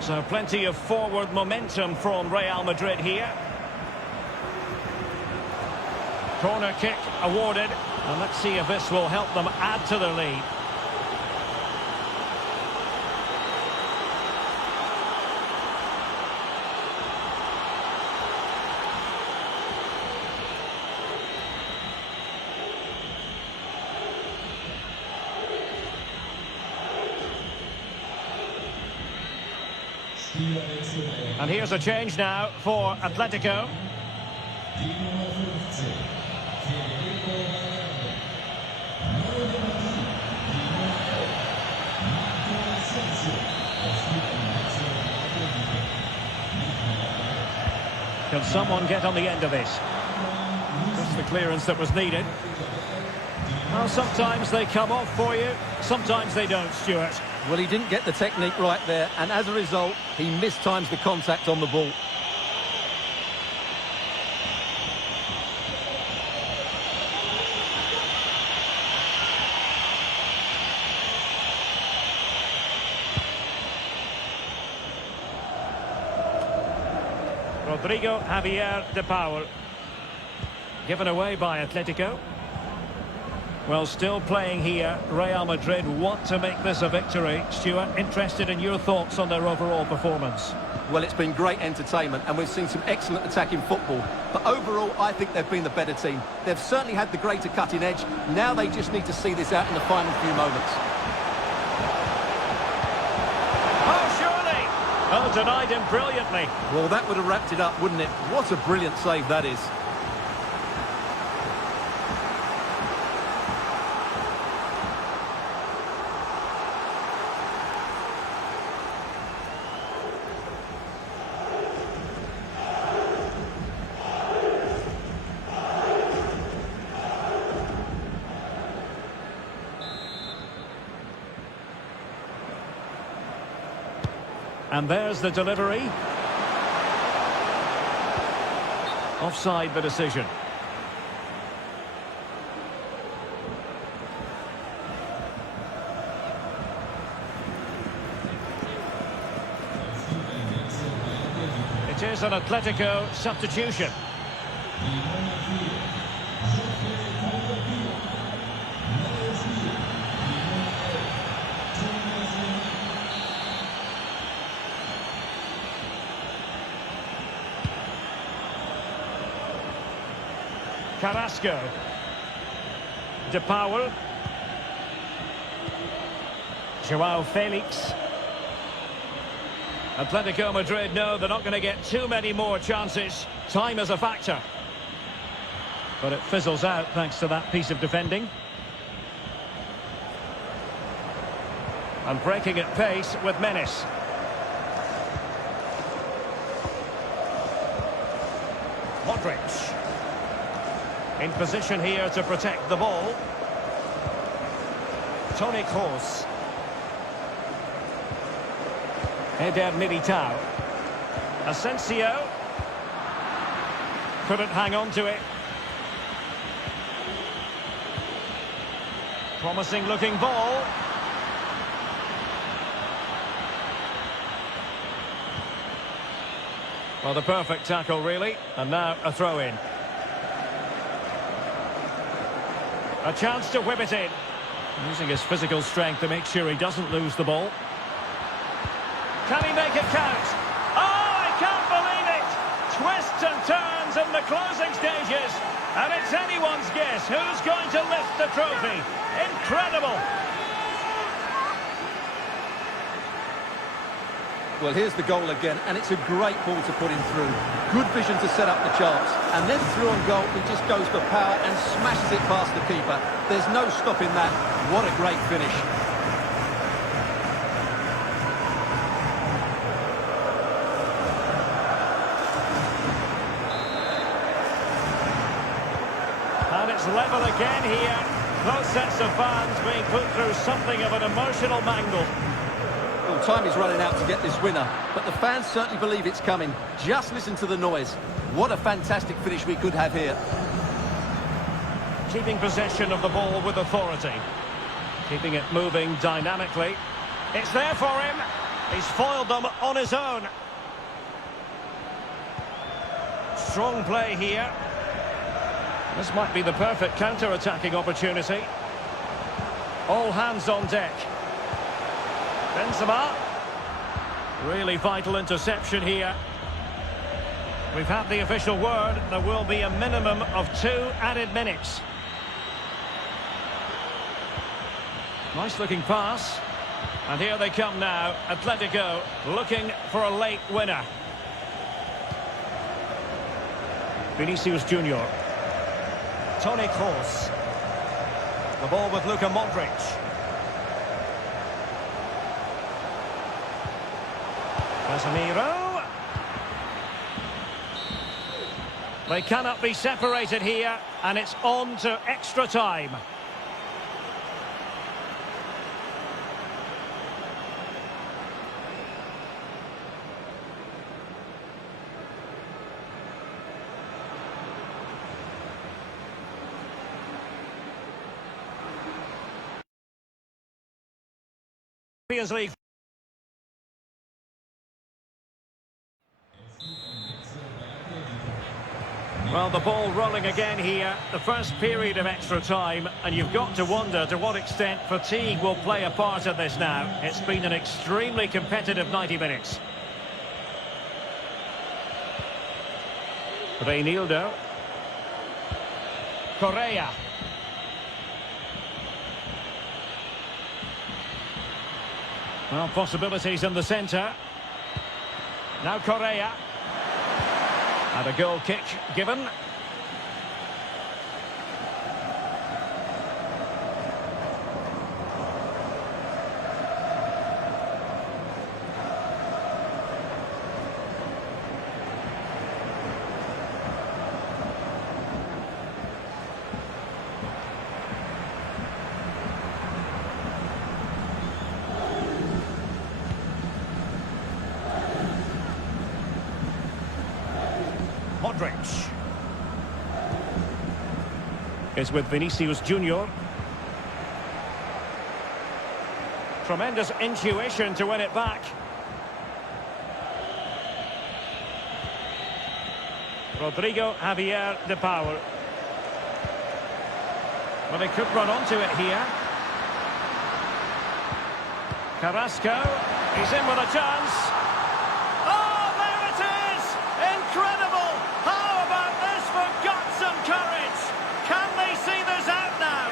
So plenty of forward momentum from Real Madrid here. Corner kick awarded. And let's see if this will help them add to their lead. And here's a change now for Atletico. Can someone get on the end of this? Just the clearance that was needed. Well, sometimes they come off for you, sometimes they don't, Stuart. Well, he didn't get the technique right there, and as a result, he mistimes the contact on the ball. Rodrigo Javier de Paul. Given away by Atletico. Well, still playing here. Real Madrid want to make this a victory. Stuart, interested in your thoughts on their overall performance? Well, it's been great entertainment, and we've seen some excellent attacking football. But overall, I think they've been the better team. They've certainly had the greater cutting edge. Now they just need to see this out in the final few moments. Oh, surely! Oh, denied him brilliantly. Well, that would have wrapped it up, wouldn't it? What a brilliant save that is. And there's the delivery. Offside the decision. It is an Atletico substitution. Carrasco. De Paul. Joao Felix. Atletico Madrid know they're not going to get too many more chances. Time is a factor. But it fizzles out thanks to that piece of defending. And breaking at pace with menace. Modric. In position here to protect the ball. Toni Kroos. Eder Militao. Asensio. Couldn't hang on to it. Promising looking ball. Well, the perfect tackle really. And now a throw in. A chance to whip it in. Using his physical strength to make sure he doesn't lose the ball. Can he make it count? Oh, I can't believe it! Twists and turns in the closing stages. And it's anyone's guess who's going to lift the trophy. Incredible! Well, here's the goal again, and it's a great ball to put him through. Good vision to set up the chance. And then through on goal, he just goes for power and smashes it past the keeper. There's no stopping that. What a great finish. And it's level again here. Both sets of fans being put through something of an emotional mangle. Well, time is running out to get this winner, but the fans certainly believe it's coming. Just listen to the noise. What a fantastic finish we could have here. Keeping possession of the ball with authority. Keeping it moving dynamically. It's there for him. He's foiled them on his own. Strong play here. This might be the perfect counter-attacking opportunity. All hands on deck. Benzema. Really vital interception here. We've had the official word. There will be a minimum of 2 added minutes. Nice looking pass. And here they come now. Atletico looking for a late winner. Vinicius Junior. Toni Kroos. The ball with Luka Modric. Casemiro. They cannot be separated here, and it's on to extra time. Champions League. Well, the ball rolling again here, the first period of extra time, and you've got to wonder to what extent fatigue will play a part in this now. It's been an extremely competitive 90 minutes. Reinildo. Correa. Well, possibilities in the centre. Now Correa. And a goal kick given. Modric is with Vinicius Junior. Tremendous intuition to win it back. Rodrigo Javier de Paul. Well, he could run onto it here. Carrasco, he's in with a chance. Oh, there it is! Incredible! How about this for guts and courage? Can they see this out now?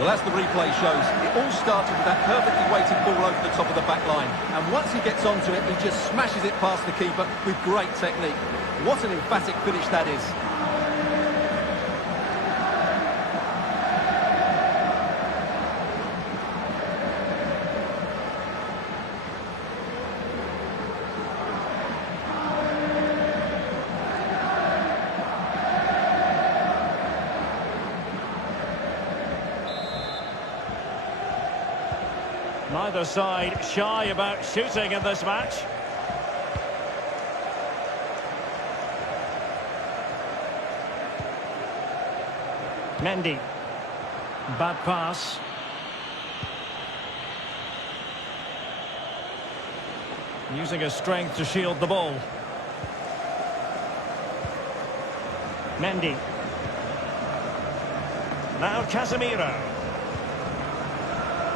Well, as the replay shows, it all started with that perfectly weighted ball over the top of the back line. And once he gets onto it, he just smashes it past the keeper with great technique. What an emphatic finish that is. Neither side shy about shooting in this match. Mendy. Bad pass. Using his strength to shield the ball. Mendy. Now Casemiro.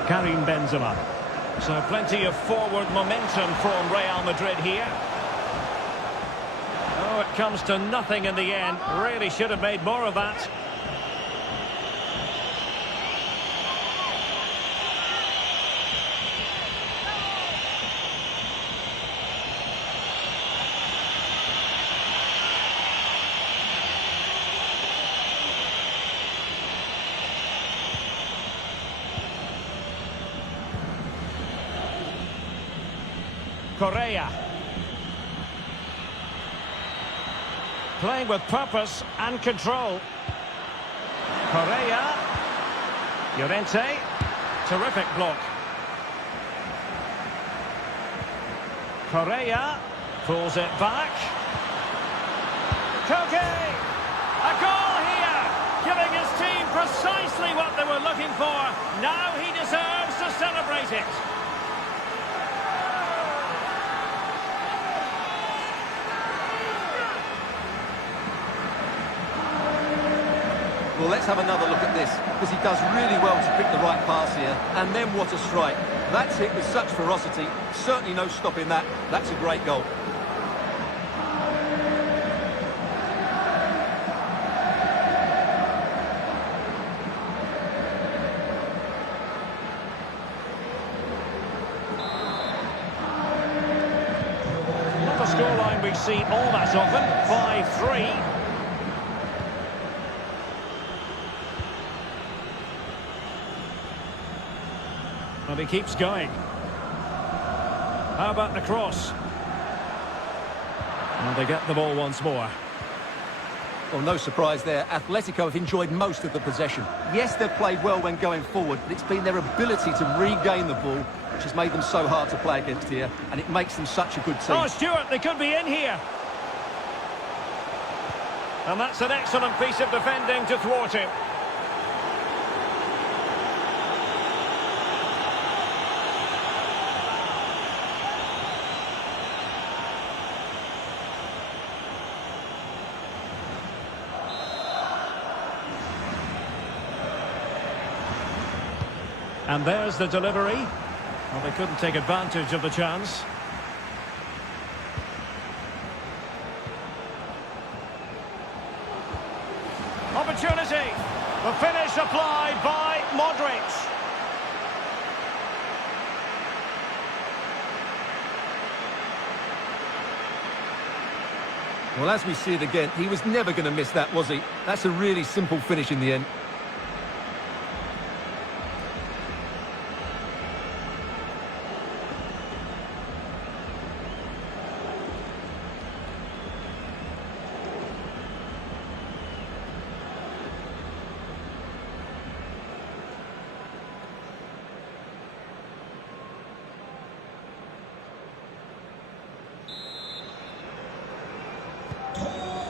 Karim Benzema. So plenty of forward momentum from Real Madrid here. Oh, it comes to nothing in the end. Really should have made more of that. Correa. Playing with purpose and control. Correa. Llorente. Terrific block. Correa. Pulls it back. Koke. A goal here. Giving his team precisely what they were looking for. Now he deserves to celebrate it. Well, let's have another look at this, because he does really well to pick the right pass here. And then what a strike. That's hit with such ferocity. Certainly no stopping that. That's a great goal. Not a scoreline we see all that often. 5-3. And he keeps going. How about the cross? And they get the ball once more. Well, no surprise there. Atletico have enjoyed most of the possession. Yes, they've played well when going forward, but it's been their ability to regain the ball which has made them so hard to play against here, and it makes them such a good team. Oh, Stuart, they could be in here. And that's an excellent piece of defending to thwart him. And there's the delivery. Well, they couldn't take advantage of the chance. Opportunity. The finish applied by Modric. Well, as we see it again, he was never going to miss that, was he? That's a really simple finish in the end.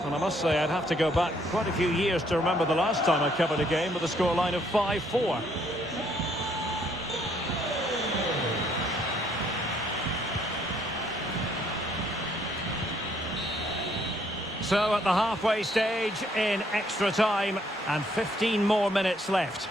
And I must say, I'd have to go back quite a few years to remember the last time I covered a game with a scoreline of 5-4. So at the halfway stage in extra time, and 15 more minutes left.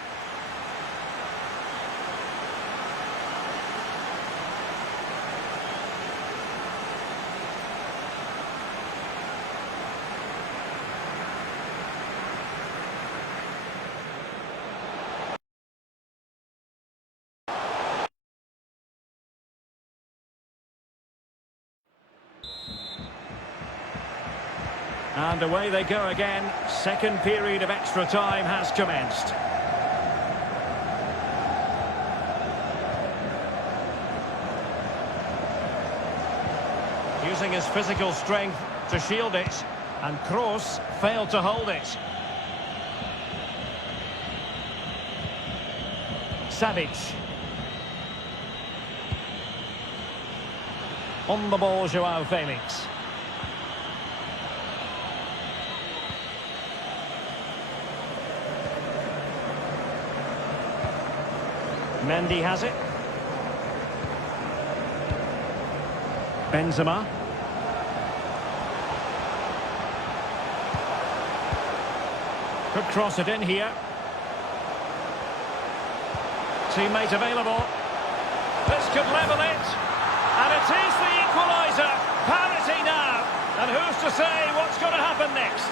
And away they go again. Second period of extra time has commenced. Using his physical strength to shield it. And Kroos failed to hold it. Savic. On the ball, Joao Felix. Mendy has it. Benzema. Could cross it in here. Teammate available. This could level it. And it is the equaliser. Parity now. And who's to say what's going to happen next?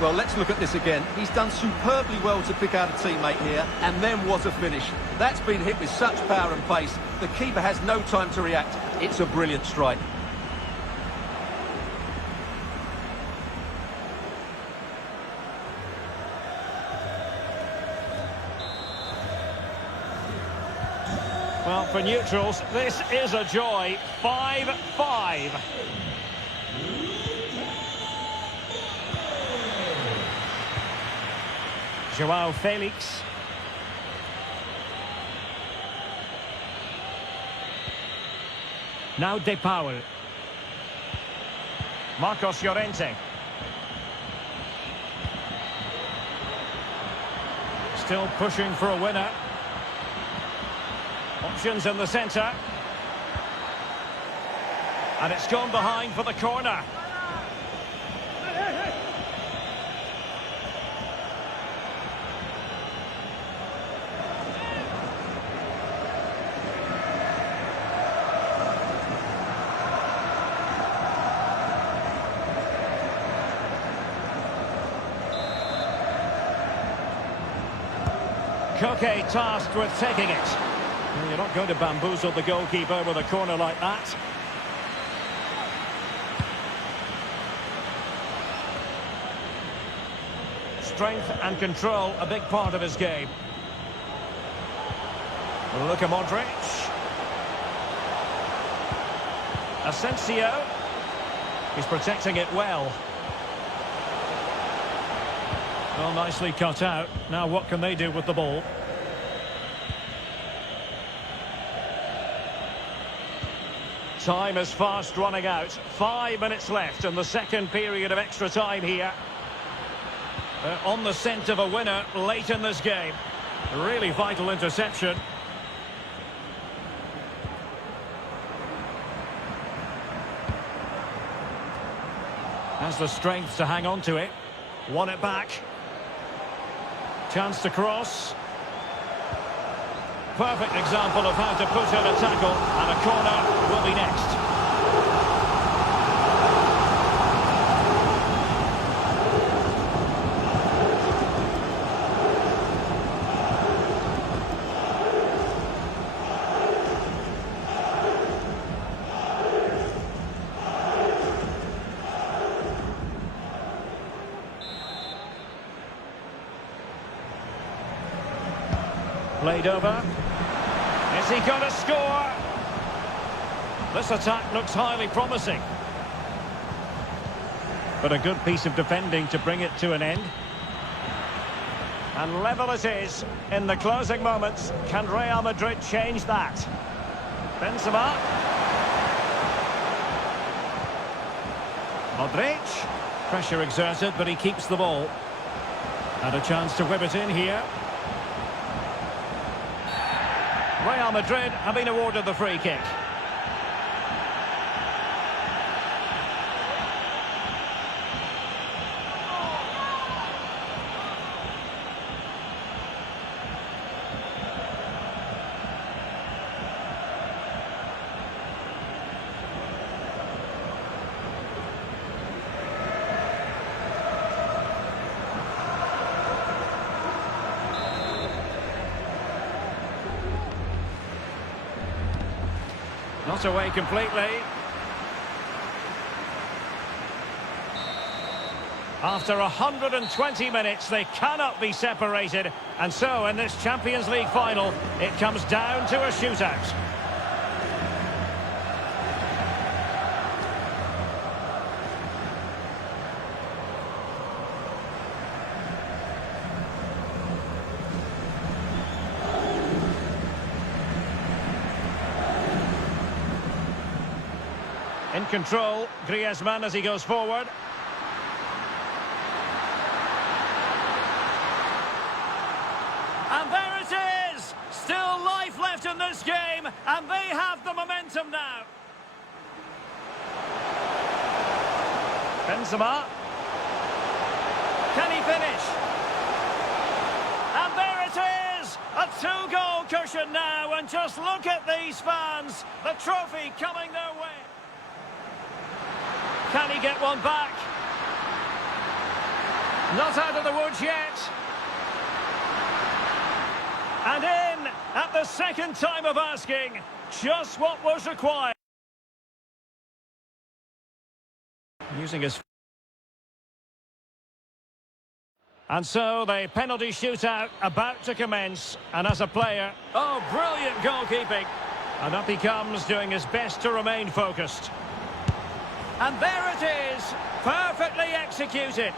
Well, let's look at this again. He's done superbly well to pick out a teammate here, and then what a finish. That's been hit with such power and pace. The keeper has no time to react. It's a brilliant strike. Well, for neutrals, this is a joy. 5-5. Joao Felix. Now De Paul. Marcos Llorente. Still pushing for a winner. Options in the centre. And it's gone behind for the corner. Koke tasked with taking it. Well, you're not going to bamboozle the goalkeeper with a corner like that. strength and control a big part of his game. Luka Modric. Asensio. He's protecting it well. Well, nicely cut out. Now what can they do with the ball? Time is fast running out. 5 minutes left in the second period of extra time here. On the scent of a winner late in this game. Really vital interception. Has the strength to hang on to it. Won it back. Chance to cross. Perfect example of how to put in a tackle, and a corner will be next. Played over. Is he going to score? This attack looks highly promising. But a good piece of defending to bring it to an end. And level it is in the closing moments. Can Real Madrid change that? Benzema. Modric. Pressure exerted, but he keeps the ball. And a chance to whip it in here. Real Madrid have been awarded the free kick. Not away completely. After 120 minutes, they cannot be separated. And so, in this Champions League final, it comes down to a shootout. In control, Griezmann as he goes forward. And there it is! Still life left in this game, and they have the momentum now. Benzema. Can he finish? And there it is! A two-goal cushion now, and just look at these fans. The trophy coming their way. Can he get one back? Not out of the woods yet. And in at the second time of asking, just what was required. Using his... And so the penalty shootout about to commence. And as a player, oh, brilliant goalkeeping. And up he comes, doing his best to remain focused. And there it is, perfectly executed.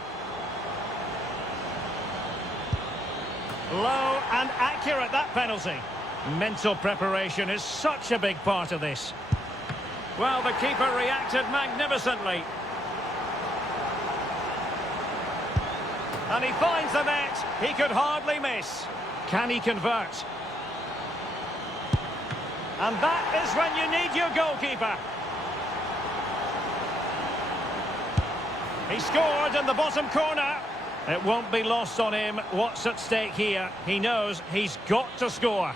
Low and accurate, that penalty. Mental preparation is such a big part of this. Well, the keeper reacted magnificently. And he finds the net. He could hardly miss. Can he convert? And that is when you need your goalkeeper. He scored in the bottom corner. It won't be lost on him what's at stake here. He knows he's got to score.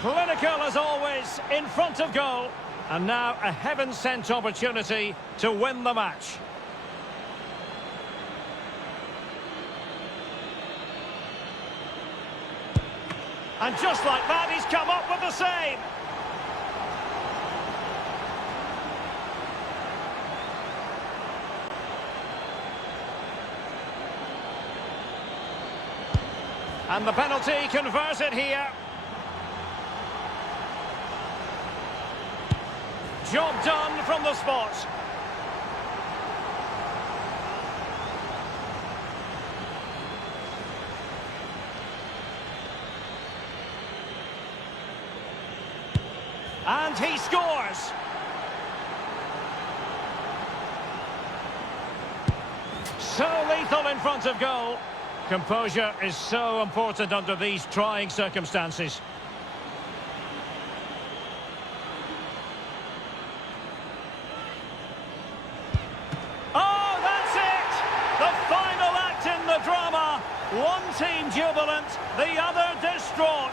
Clinical as always, in front of goal. And now a heaven-sent opportunity to win the match. And just like that, he's come up with the save. And the penalty converted here. Job done from the spot. And he scores. So lethal in front of goal. Composure is so important under these trying circumstances. Oh, that's it! The final act in the drama. One team jubilant, the other distraught.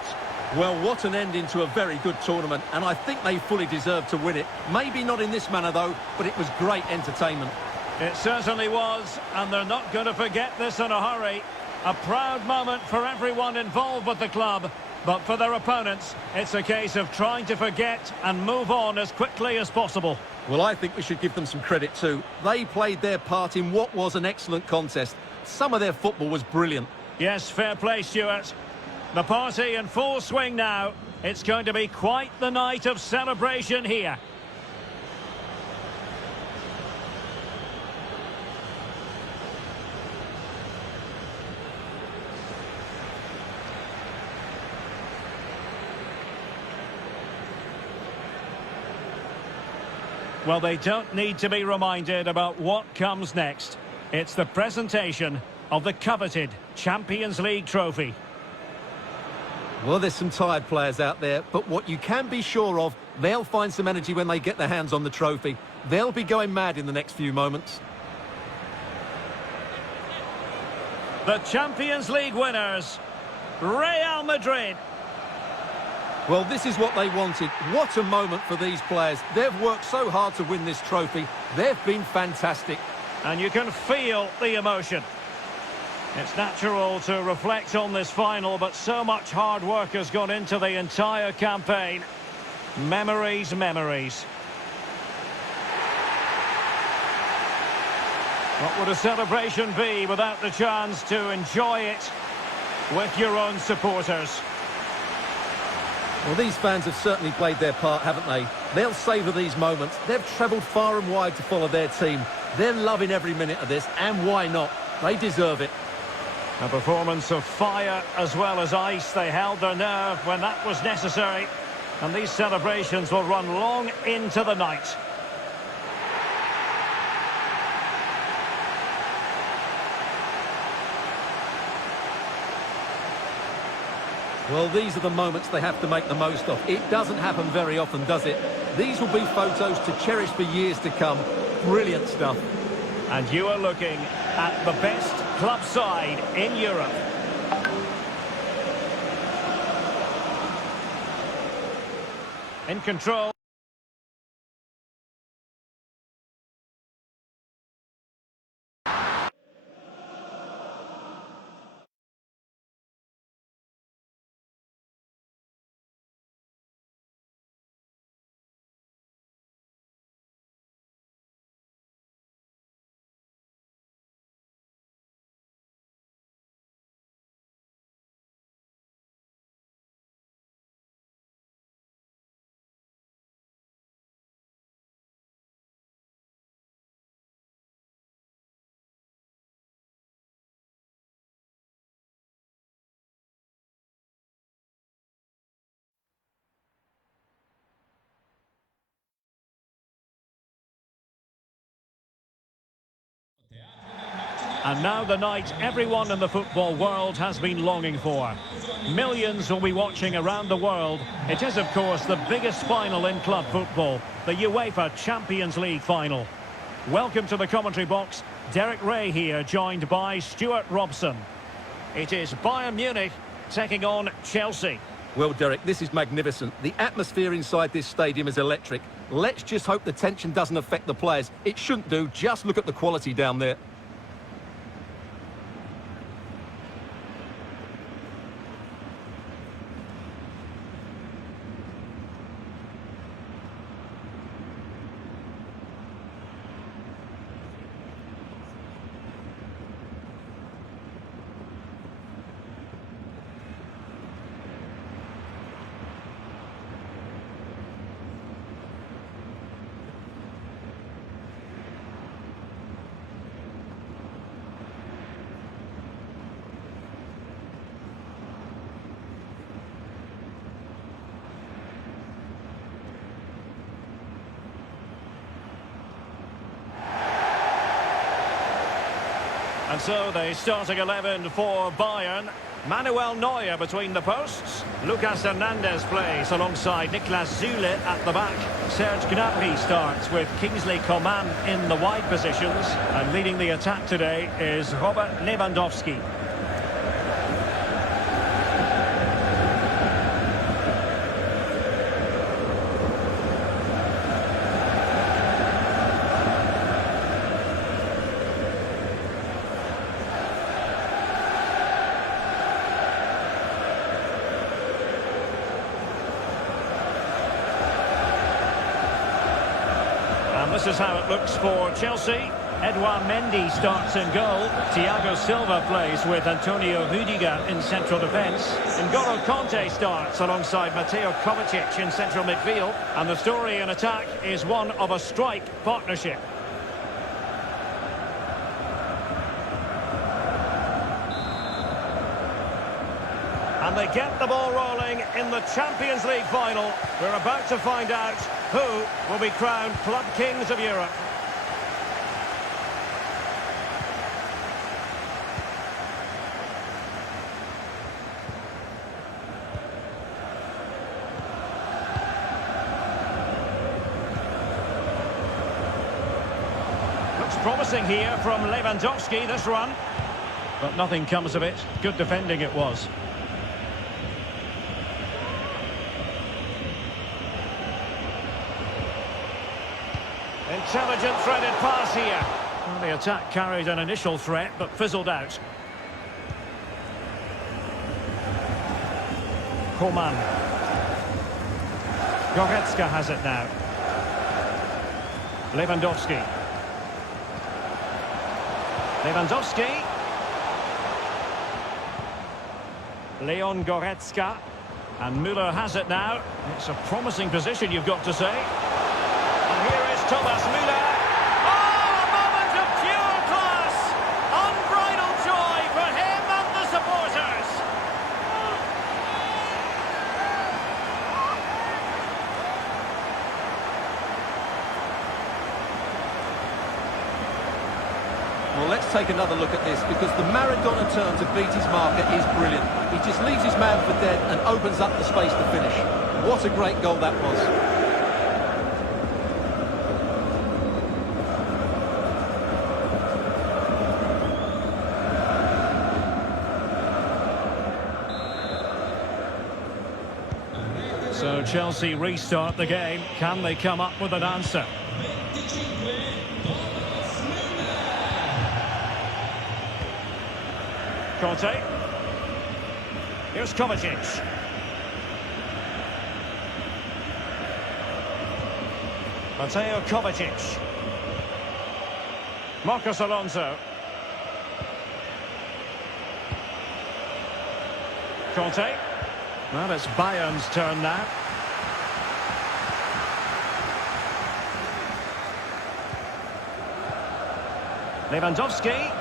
Well, what an ending to a very good tournament, and I think they fully deserved to win it. Maybe not in this manner, though, but it was great entertainment. It certainly was, and they're not going to forget this in a hurry. A proud moment for everyone involved with the club, but for their opponents, it's a case of trying to forget and move on as quickly as possible. Well, I think we should give them some credit too. They played their part in what was an excellent contest. Some of their football was brilliant. Yes, fair play, Stuart. The party in full swing now. It's going to be quite the night of celebration here. Well, they don't need to be reminded about what comes next. It's the presentation of the coveted Champions League trophy. Well, there's some tired players out there, but what you can be sure of, they'll find some energy when they get their hands on the trophy. They'll be going mad in the next few moments. The Champions League winners, Real Madrid. Well, this is what they wanted. What a moment for these players. They've worked so hard to win this trophy. They've been fantastic. And you can feel the emotion. It's natural to reflect on this final, but so much hard work has gone into the entire campaign. Memories, memories. What would a celebration be without the chance to enjoy it with your own supporters? Well, these fans have certainly played their part, haven't they? They'll savour these moments. They've travelled far and wide to follow their team. They're loving every minute of this, and why not? They deserve it. A performance of fire as well as ice. They held their nerve when that was necessary. And these celebrations will run long into the night. Well, these are the moments they have to make the most of. It doesn't happen very often, does it? These will be photos to cherish for years to come. Brilliant stuff. And you are looking at the best club side in Europe. In control. And now the night everyone in the football world has been longing for. Millions will be watching around the world. It is, of course, the biggest final in club football, the Uefa Champions League final. Welcome to the commentary box. Derek Ray here, joined by Stuart Robson. It is Bayern Munich taking on Chelsea. Well, Derek, this is magnificent. The atmosphere inside this stadium is electric. Let's just hope the tension doesn't affect the players. It shouldn't do. Just look at the quality down there. And so the starting 11 for Bayern. Manuel Neuer between the posts. Lucas Hernandez plays alongside Niklas Süle at the back. Serge Gnabry starts with Kingsley Coman in the wide positions. And leading the attack today is Robert Lewandowski. And this is how it looks for Chelsea. Edouard Mendy starts in goal. Thiago Silva plays with Antonio Rudiger in central defence. N'Golo Conte starts alongside Mateo Kovacic in central midfield. And the story in attack is one of a strike partnership. And they get the ball rolling in the Champions League final. We're about to find out who will be crowned Club Kings of Europe. Looks promising here from Lewandowski, this run. But nothing comes of it. Good defending it was. Intelligent threaded pass here. Well, the attack carried an initial threat, but fizzled out. Coman. Goretzka has it now. Lewandowski. Lewandowski. Leon Goretzka. And Müller has it now. It's a promising position, you've got to say. And here is Thomas Müller. Oh, a moment of pure class! Unbridled joy for him and the supporters. Well, let's take another look at this, because the Maradona turn to beat his marker is brilliant. He just leaves his man for dead and opens up the space to finish. What a great goal that was. So Chelsea restart the game. Can they come up with an answer? Conte. Here's Kovacic. Mateo Kovacic. Marcos Alonso. Conte. Well, it's Bayern's turn now. Lewandowski.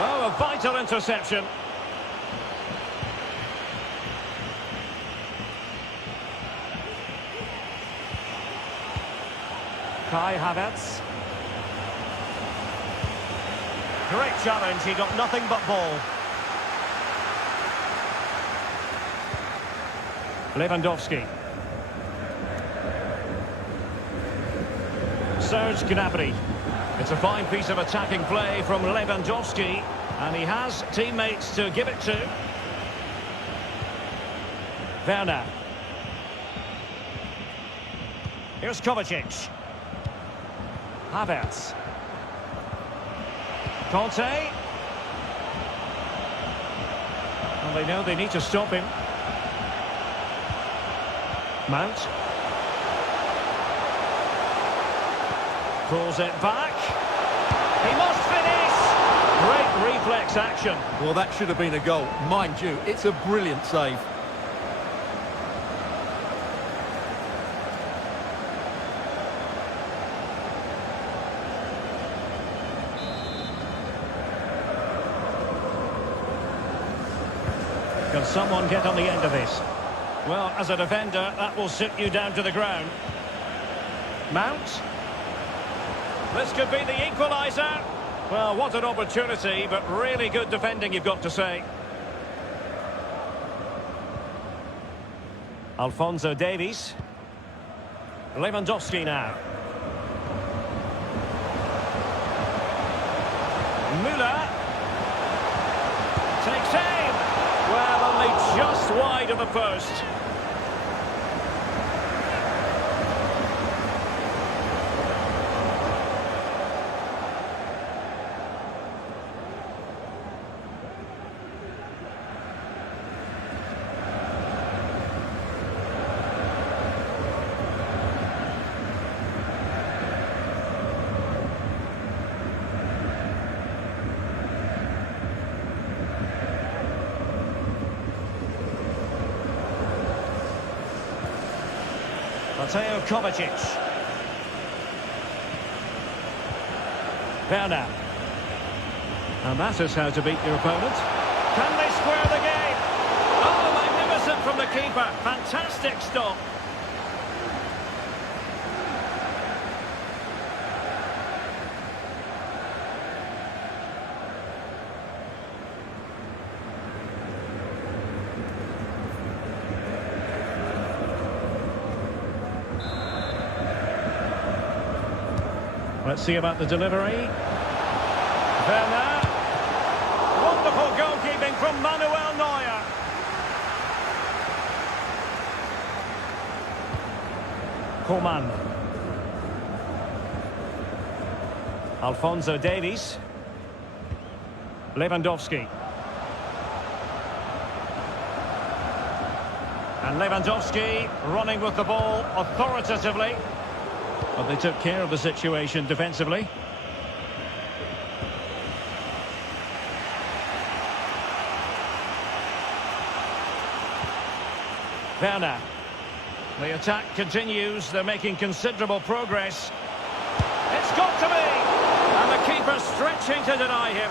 Oh, a vital interception. Kai Havertz. Great challenge, he got nothing but ball. Lewandowski. Serge Gnabry. It's a fine piece of attacking play from Lewandowski, and he has teammates to give it to. Werner. Here's Kovacic. Havertz. Conte. Well, they know they need to stop him. Mount. Pulls it back. He must finish! Great reflex action. Well, that should have been a goal. Mind you, it's a brilliant save. Can someone get on the end of this? Well, as a defender, that will sit you down to the ground. Mount. This could be the equaliser. Well, what an opportunity, but really good defending, you've got to say. Alphonso Davies. Lewandowski now. Müller. Takes aim. Well, only just wide of the post. Mateo Kovacic. Werner. And that is how to beat your opponent. Can they square the game? Oh, magnificent from the keeper. Fantastic stop. Let's see about the delivery. Werner. Wonderful goalkeeping from Manuel Neuer. Coman. Alphonso Davies. Lewandowski. And Lewandowski running with the ball authoritatively. But they took care of the situation defensively. Werner. The attack continues. They're making considerable progress. It's got to be! And the keeper stretching to deny him.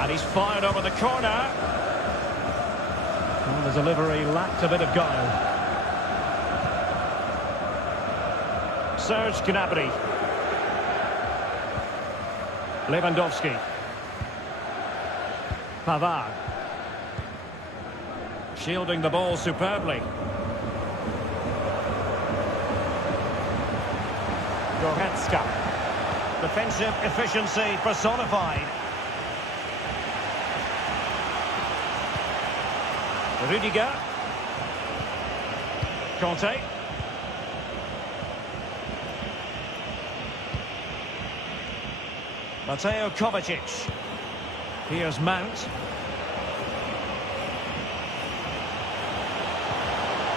And he's fired over the corner. Well, the delivery lacked a bit of guile. Serge Gnabry. Lewandowski. Pavard. Shielding the ball superbly. Goretzka. Defensive efficiency personified. Rudiger. Conte. Mateo Kovacic. Here's Mount.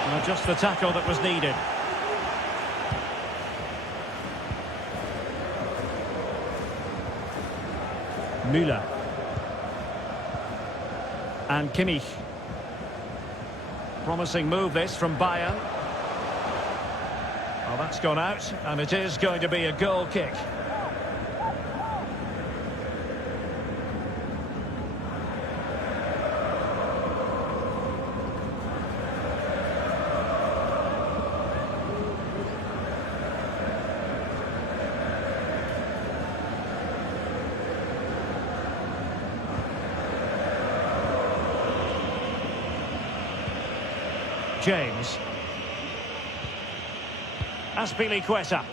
Well, just the tackle that was needed. Müller. And Kimmich. Promising move this from Bayern. Well, that's gone out, and it is going to be a goal kick. James. Azpilicueta.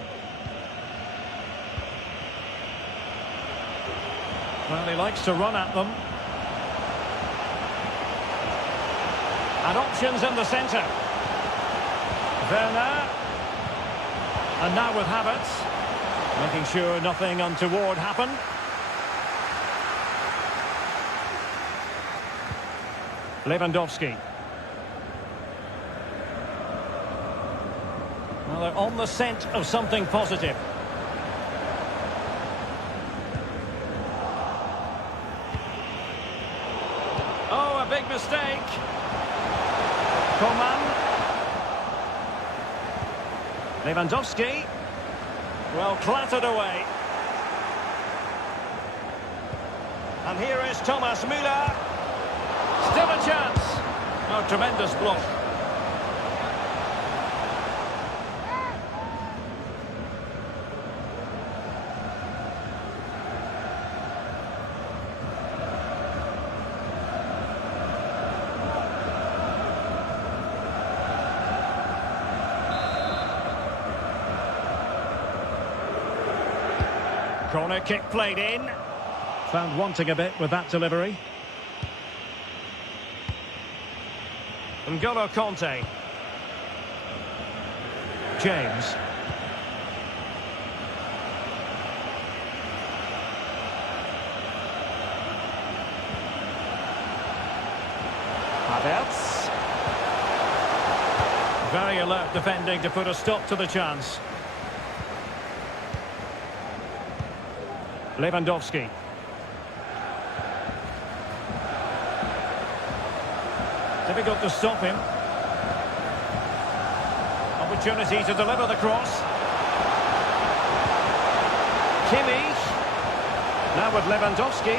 Well, he likes to run at them. And options in the centre. Werner. And now with Havertz. Making sure nothing untoward happened. Lewandowski. Well, they're on the scent of something positive. Oh, a big mistake. Lewandowski. Well, clattered away. And here is Thomas Müller. Still a chance. Oh, tremendous block. Corner kick played in. Found wanting a bit with that delivery. N'Golo Conte. James. Havertz. Very alert defending to put a stop to the chance. Lewandowski. Difficult to stop him. Opportunity to deliver the cross. Kimmich. Now with Lewandowski.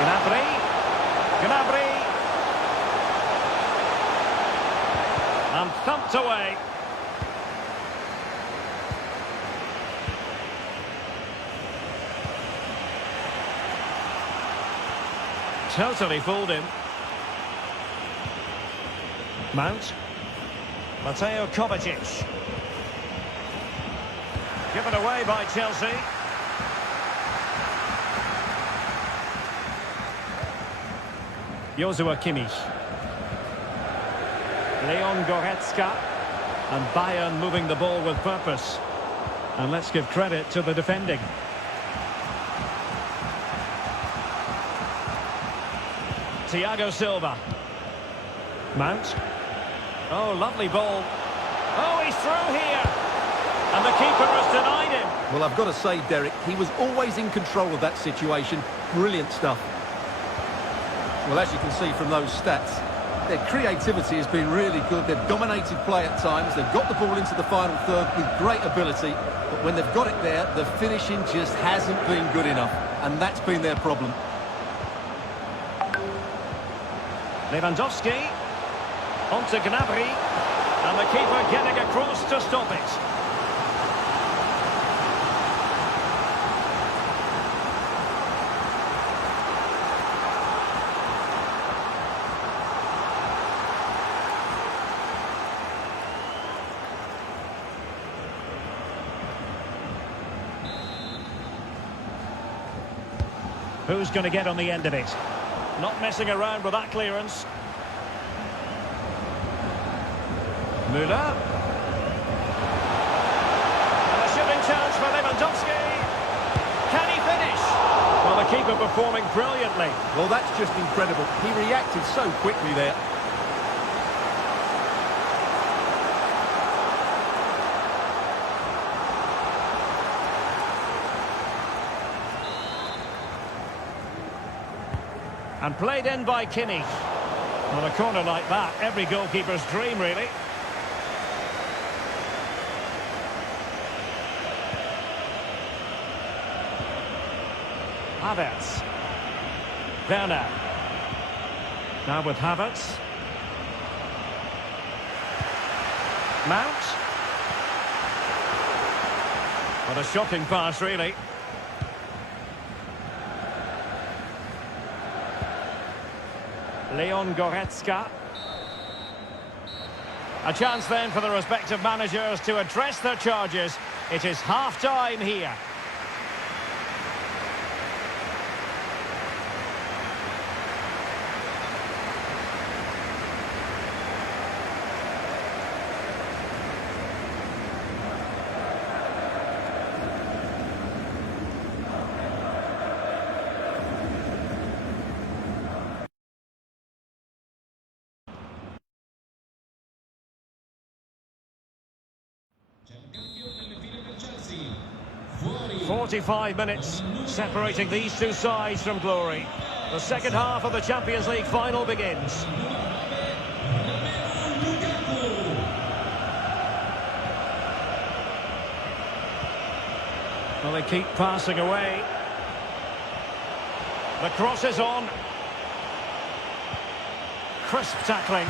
Gnabry. Gnabry. And thumped away. Totally fooled him. Mount. Mateo Kovacic. Given away by Chelsea. Joshua Kimmich. Leon Goretzka. And Bayern moving the ball with purpose. And let's give credit to the defending. Thiago Silva. Mount. Oh, lovely ball. Oh, he's through here. And the keeper has denied him. Well, I've got to say, Derek, he was always in control of that situation. Brilliant stuff. Well, as you can see from those stats, their creativity has been really good. They've dominated play at times. They've got the ball into the final third with great ability. But when they've got it there, the finishing just hasn't been good enough. And that's been their problem. Lewandowski. On to Gnabry. And the keeper getting across to stop it. Who's going to get on the end of it? Not messing around with that clearance. Müller. And a shooting chance for Lewandowski. Can he finish? Well, the keeper performing brilliantly. Well, that's just incredible. He reacted so quickly there. And played in by Kimmich. On a corner like that, every goalkeeper's dream, really. Havertz. Werner. Now with Havertz. Mount. What a shocking pass, really. Leon Goretzka. A chance then for the respective managers to address their charges. It is half-time here. Cambio nelle file del Chelsea. Fuori. 45 minutes separating these two sides from glory. The second half of the Champions League final begins. Numero 9, Romero. Well, they keep passing away. The cross is on. Crisp tackling.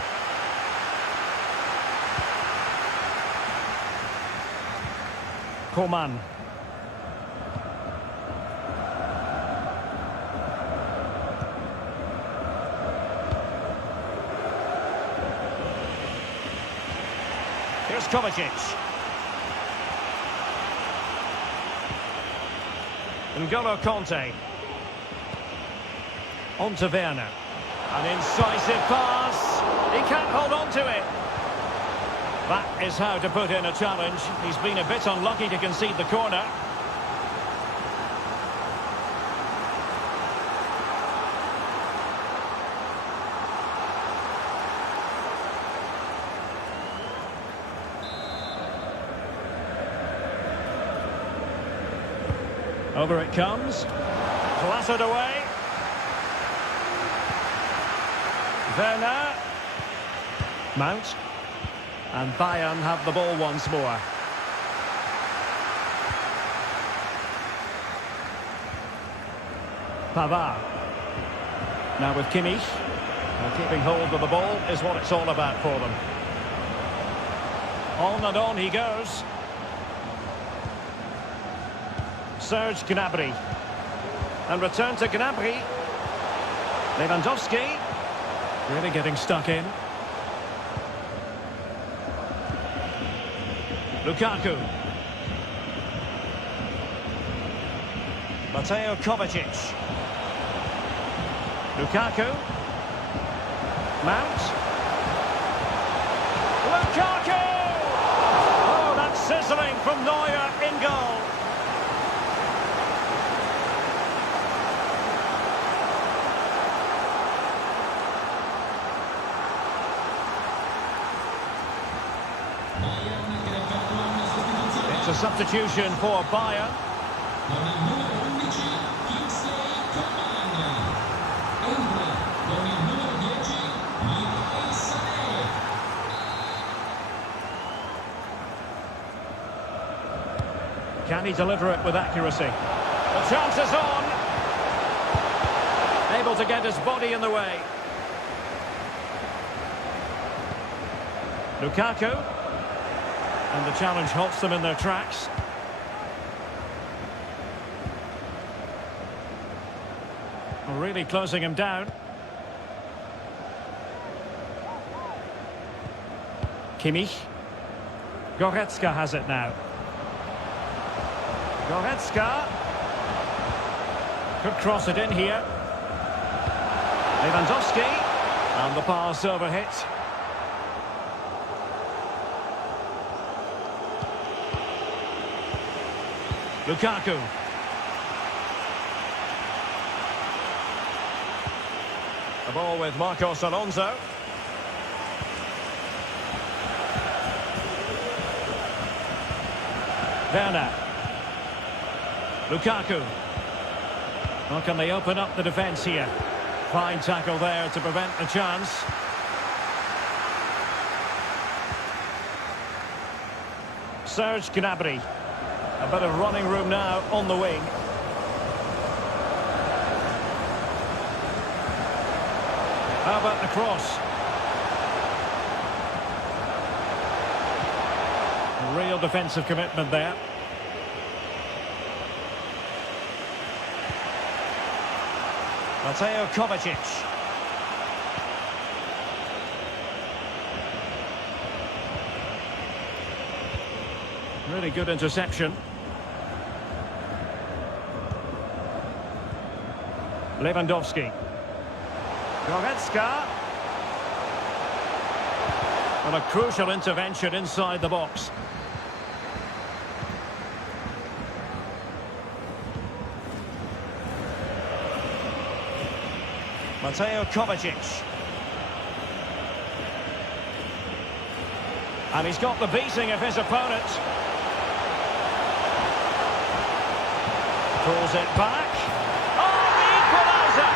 Coman. Here's Kovacic. N'Golo Conte. On to Werner. An incisive pass. He can't hold on to it. That is how to put in a challenge. He's been a bit unlucky to concede the corner. Over it comes. Clattered away. Werner. Mount. And Bayern have the ball once more. Pavard. Now with Kimmich. Well, keeping hold of the ball is what it's all about for them. On and on he goes. Serge Gnabry. And return to Gnabry. Lewandowski. Really getting stuck in. Lukaku. Mateo Kovacic. Lukaku. Mount. Lukaku! Oh, that's sizzling from Neuer in goal. It's a substitution for Bayern. Can he deliver it with accuracy? The chance is on. Able to get his body in the way. Lukaku. And the challenge halts them in their tracks. Really closing him down. Kimmich. Goretzka has it now. Goretzka. Could cross it in here. Lewandowski. And the pass overhit. Lukaku. The ball with Marcos Alonso. Werner. Lukaku. How can they open up the defence here? Fine tackle there to prevent the chance. Serge Gnabry. A bit of running room now on the wing. How about the cross? Real defensive commitment there. Mateo Kovacic. Really good interception. Lewandowski. Goretzka. And a crucial intervention inside the box. Mateo Kovacic. And he's got the beating of his opponent. Pulls it back. Oh, the equaliser!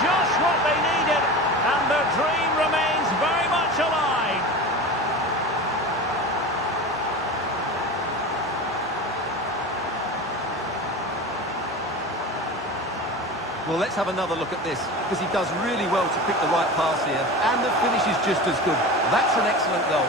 Just what they needed, and their dream remains very much alive. have another look at this, because he does really well to pick the right pass here, and the finish is just as good. That's an excellent goal.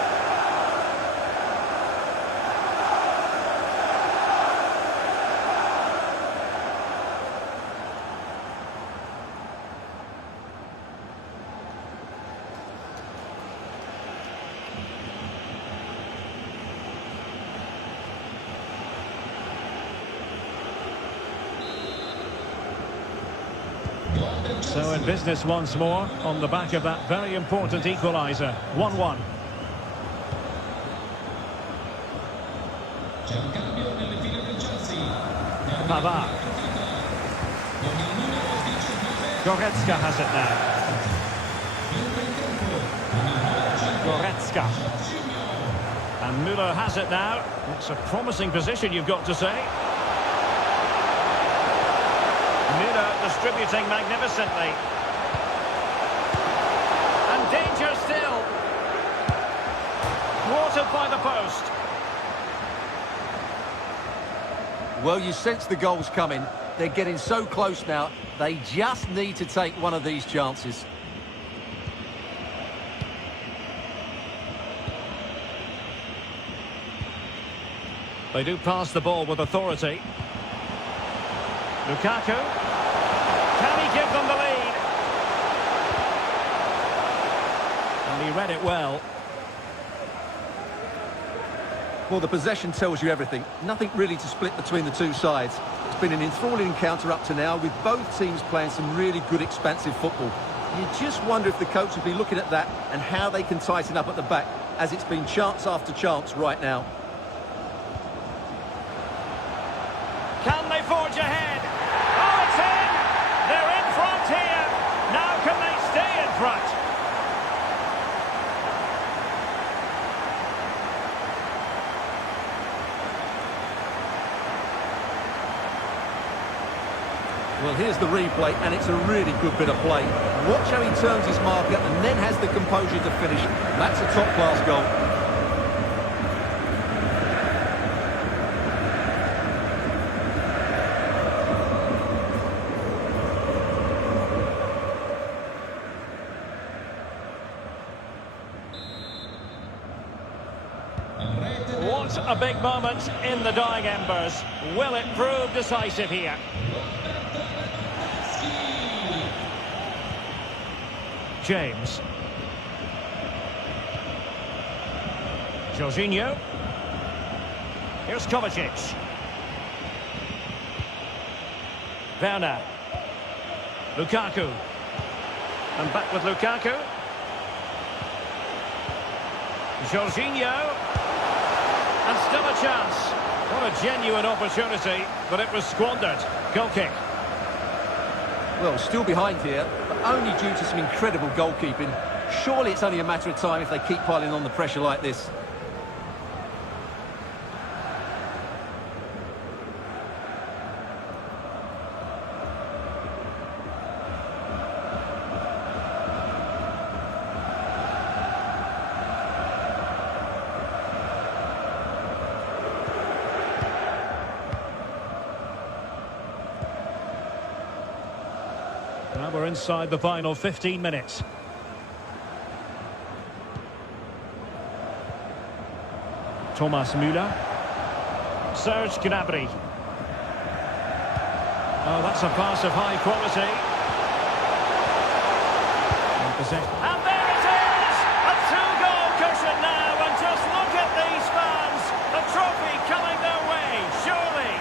So in business once more, on the back of that very important equaliser. 1-1. C'è un cambio nelle file del Chelsea. Pavard. Con il numero 19 Goretzka has it now. entra in campo. Con il numero 5 Goretzka. And Müller has it now. It's a promising position, you've got to say. Müller distributing magnificently. And danger still. Thwarted by the post. Well, you sense the goals coming. They're getting so close now. They just need to take one of these chances. They do pass the ball with authority. Lukaku. Can he give them the lead? And he read it well. Well, the possession tells you everything. Nothing really to split between the two sides. It's been an enthralling encounter up to now, with both teams playing some really good expansive football. You just wonder if the coach will be looking at that and how they can tighten up at the back, as it's been chance after chance right now. Can they forge ahead? Oh, it's in! They're in front here. Now can they stay in front? Well, here's the replay, and it's a really good bit of play. Watch how he turns his marker and then has the composure to finish. That's a top-class goal. What a big moment in the dying embers. Will it prove decisive here? James. Jorginho. Here's Kovacic. Werner. Lukaku. And back with Lukaku. Jorginho. And still a chance. What a genuine opportunity, but it was squandered. Goal kick. Well, still behind here, but only due to some incredible goalkeeping. Surely it's only a matter of time if they keep piling on the pressure like this. Now we're inside the final 15 minutes. Thomas Müller. Serge Gnabry. Oh, that's a pass of high quality. And there it is! A two-goal cushion now, and just look at these fans! A trophy coming their way, surely!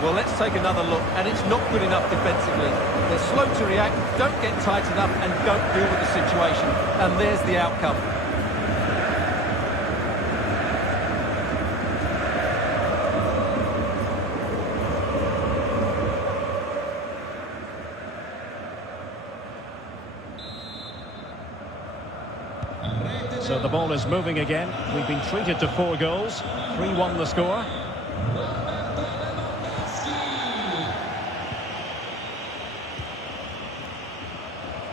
Well, let's take another look, and it's not good enough defensively. They're slow to react, don't get tight enough, and don't deal with the situation. And there's the outcome. So the ball is moving again. We've been treated to 4 goals. 3-1 the score.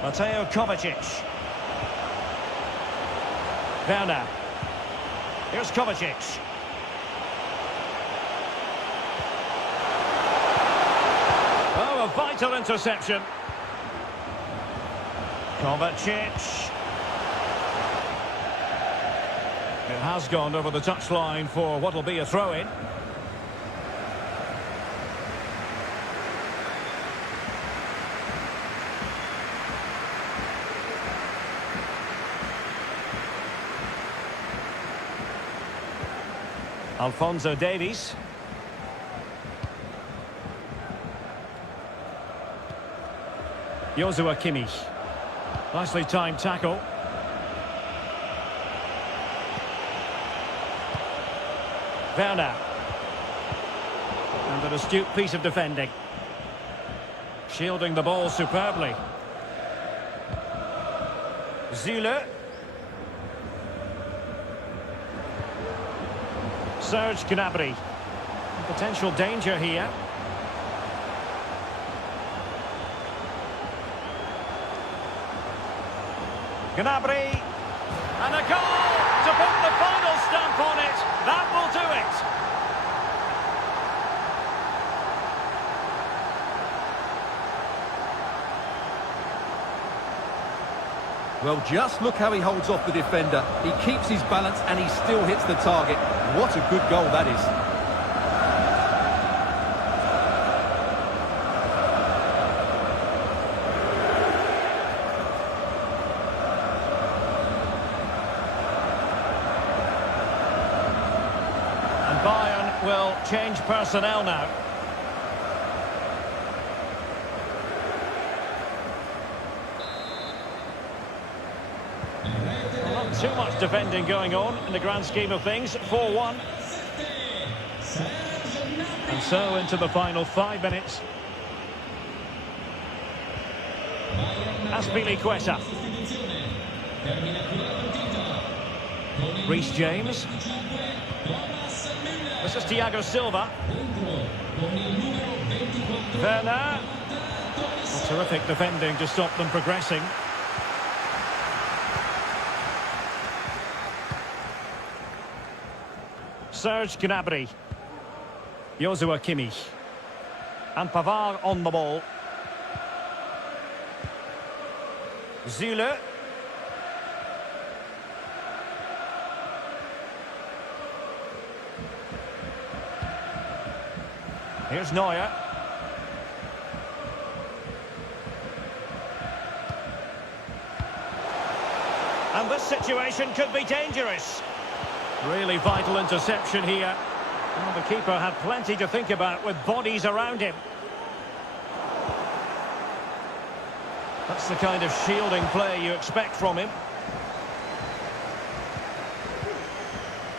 Mateo Kovacic. Werner. Here's Kovacic. Oh, a vital interception. Kovacic. It has gone over the touchline for what will be a throw-in. Alphonso Davies. Joshua Kimmich. Nicely timed tackle. Werner. And an astute piece of defending. Shielding the ball superbly. Zule. Serge Gnabry. Potential danger here. Gnabry. And a goal to put the final stamp on it. That will do it. Well, just look how he holds off the defender. He keeps his balance and he still hits the target. What a good goal that is. And Bayern will change personnel now. Not too much defending going on in the grand scheme of things. 4-1. And so into the final 5 minutes. Aspilicueta. Reece James. This is Thiago Silva. Werner. Terrific defending to stop them progressing. Serge Gnabry. Joshua Kimmich. And Pavard on the ball. Zule. Here's Neuer. And this situation could be dangerous. Really vital interception here. Well, the keeper had plenty to think about with bodies around him. That's the kind of shielding play you expect from him.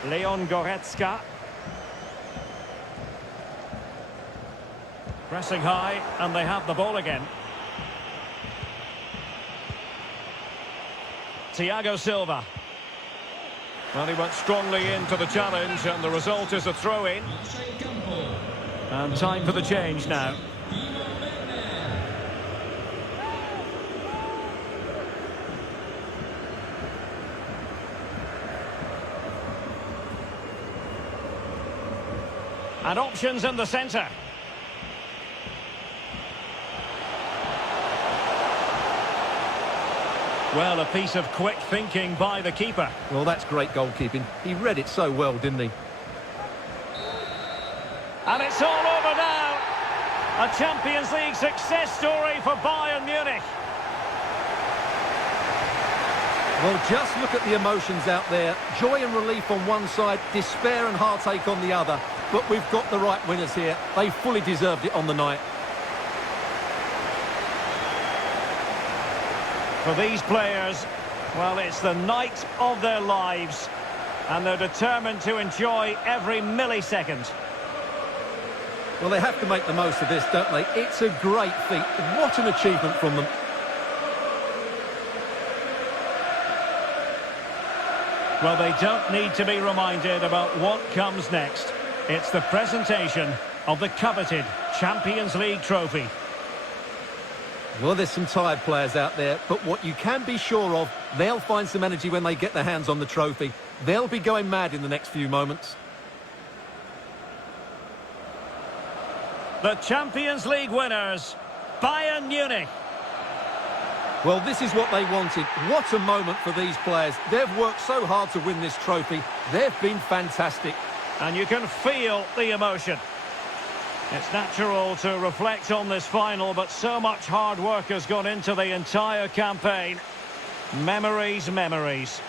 Leon Goretzka. Pressing high, and they have the ball again. Thiago Silva. Well, he went strongly into the challenge, and the result is a throw-in. And time for the change now. And options in the centre. Well, a piece of quick thinking by the keeper. Well, that's great goalkeeping. He read it so well, didn't he? And it's all over now. A Champions League success story for Bayern Munich. Well, just look at the emotions out there. Joy and relief on one side, despair and heartache on the other. But we've got the right winners here. They fully deserved it on the night. For these players, well, it's the night of their lives, and they're determined to enjoy every millisecond. Well, they have to make the most of this, don't they? It's a great feat. What an achievement from them. Well, they don't need to be reminded about what comes next. It's the presentation of the coveted Champions League trophy. Well, there's some tired players out there, but what you can be sure of, they'll find some energy when they get their hands on the trophy. They'll be going mad in the next few moments. The Champions League winners, Bayern Munich. Well, this is what they wanted. What a moment for these players. They've worked so hard to win this trophy. They've been fantastic. And you can feel the emotion. It's natural to reflect on this final, but so much hard work has gone into the entire campaign. Memories, memories.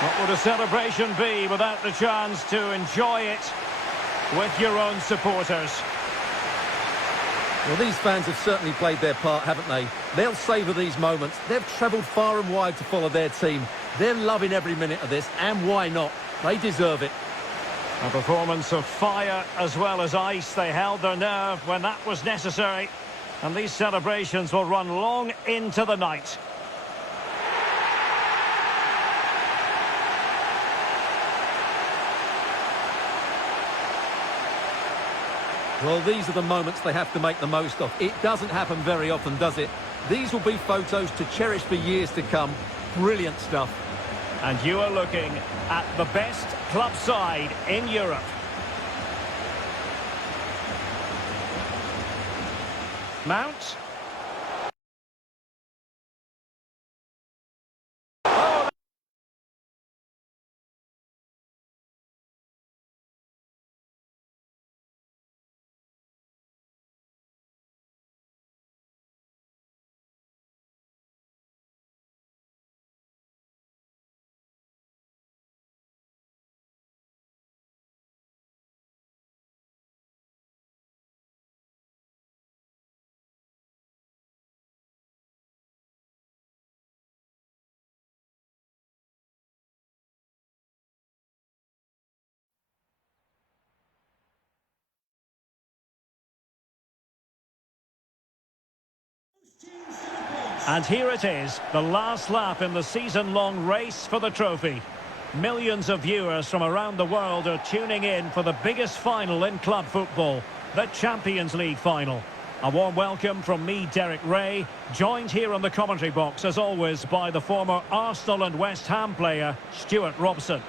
What would a celebration be without the chance to enjoy it with your own supporters? Well, these fans have certainly played their part, haven't they? They'll savour these moments. They've travelled far and wide to follow their team. They're loving every minute of this, and why not? They deserve it. A performance of fire as well as ice. They held their nerve when that was necessary. And these celebrations will run long into the night. Well, these are the moments they have to make the most of. It doesn't happen very often, does it? These will be photos to cherish for years to come. Brilliant stuff. And you are looking at the best club side in Europe. Mount. And here it is, the last lap in the season-long race for the trophy. Millions of viewers from around the world are tuning in for the biggest final in club football, the Champions League final. A warm welcome from me, Derek Ray, joined here on the commentary box, as always, by the former Arsenal and West Ham player, Stuart Robson.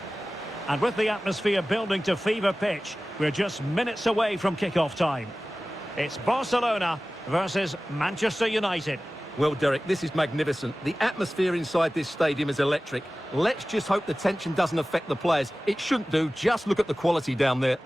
And with the atmosphere building to fever pitch, we're just minutes away from kick-off time. It's Barcelona versus Manchester United. Well, Derek, this is magnificent. The atmosphere inside this stadium is electric. Let's just hope the tension doesn't affect the players. It shouldn't do. Just look at the quality down there.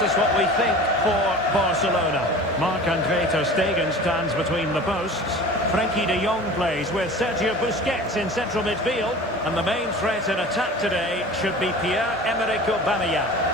This is what we think for Barcelona. Marc-Andre ter Stegen stands between the posts. Frenkie de Jong plays with Sergio Busquets in central midfield. And the main threat in attack today should be Pierre-Emerick Aubameyang.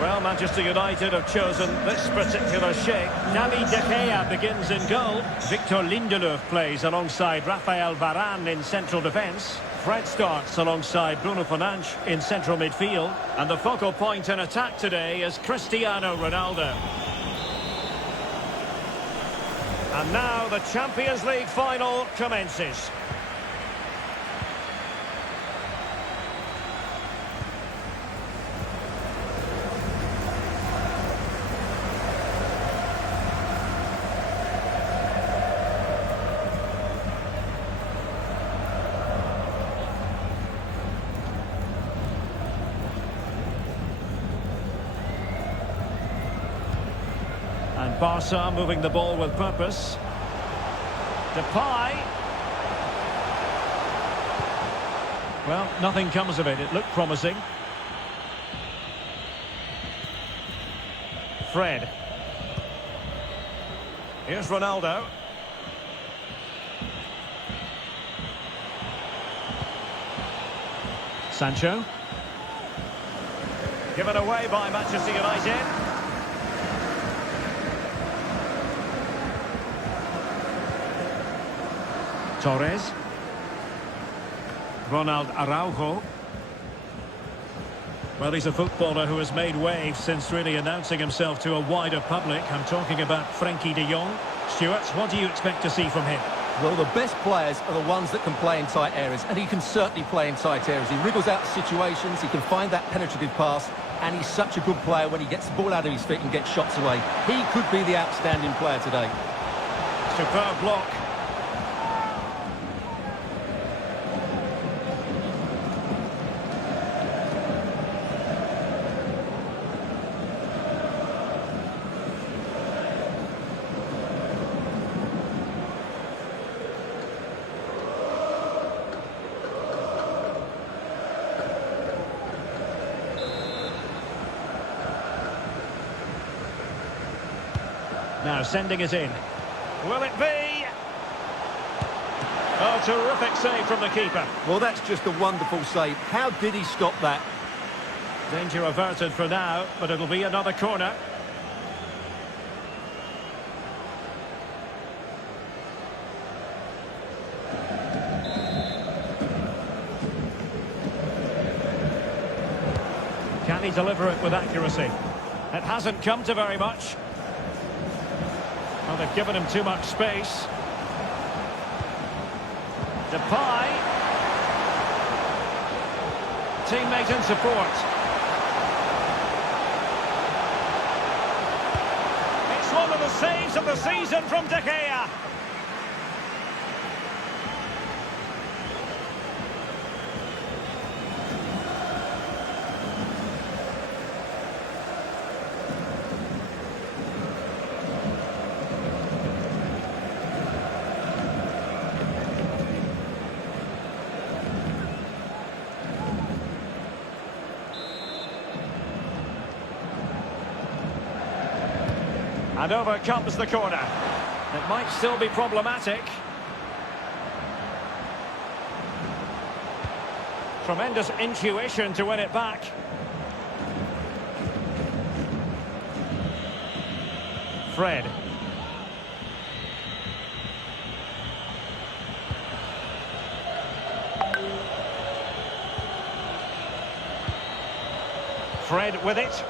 Well, Manchester United have chosen this particular shape. David De Gea begins in goal. Victor Lindelöf plays alongside Rafael Varane in central defence. Fred starts alongside Bruno Fernandes in central midfield. And the focal point in attack today is Cristiano Ronaldo. And now the Champions League final commences. And Barca moving the ball with purpose. Depay. Well, nothing comes of it. It looked promising. Fred. Here's Ronaldo. Sancho. Given away by Manchester United. Torres. Ronald Araujo. Well, he's a footballer who has made waves since really announcing himself to a wider public. I'm talking about Frenkie de Jong. Stuart, what do you expect to see from him? Well, the best players are the ones that can play in tight areas, and he can certainly play in tight areas. He wriggles out situations, he can find that penetrative pass, and he's such a good player when he gets the ball out of his feet and gets shots away. He could be the outstanding player today. Superb block. Now sending it in. Will it be? Oh, terrific save from the keeper. Well, that's just a wonderful save. How did he stop that? Danger averted for now, but it'll be another corner. Can he deliver it with accuracy? It hasn't come to very much. Well, they've given him too much space. Depay. Teammate in support. It's one of the saves of the season from De Gea. And over comes the corner. It might still be problematic. Tremendous intuition to win it back. Fred. Fred with it.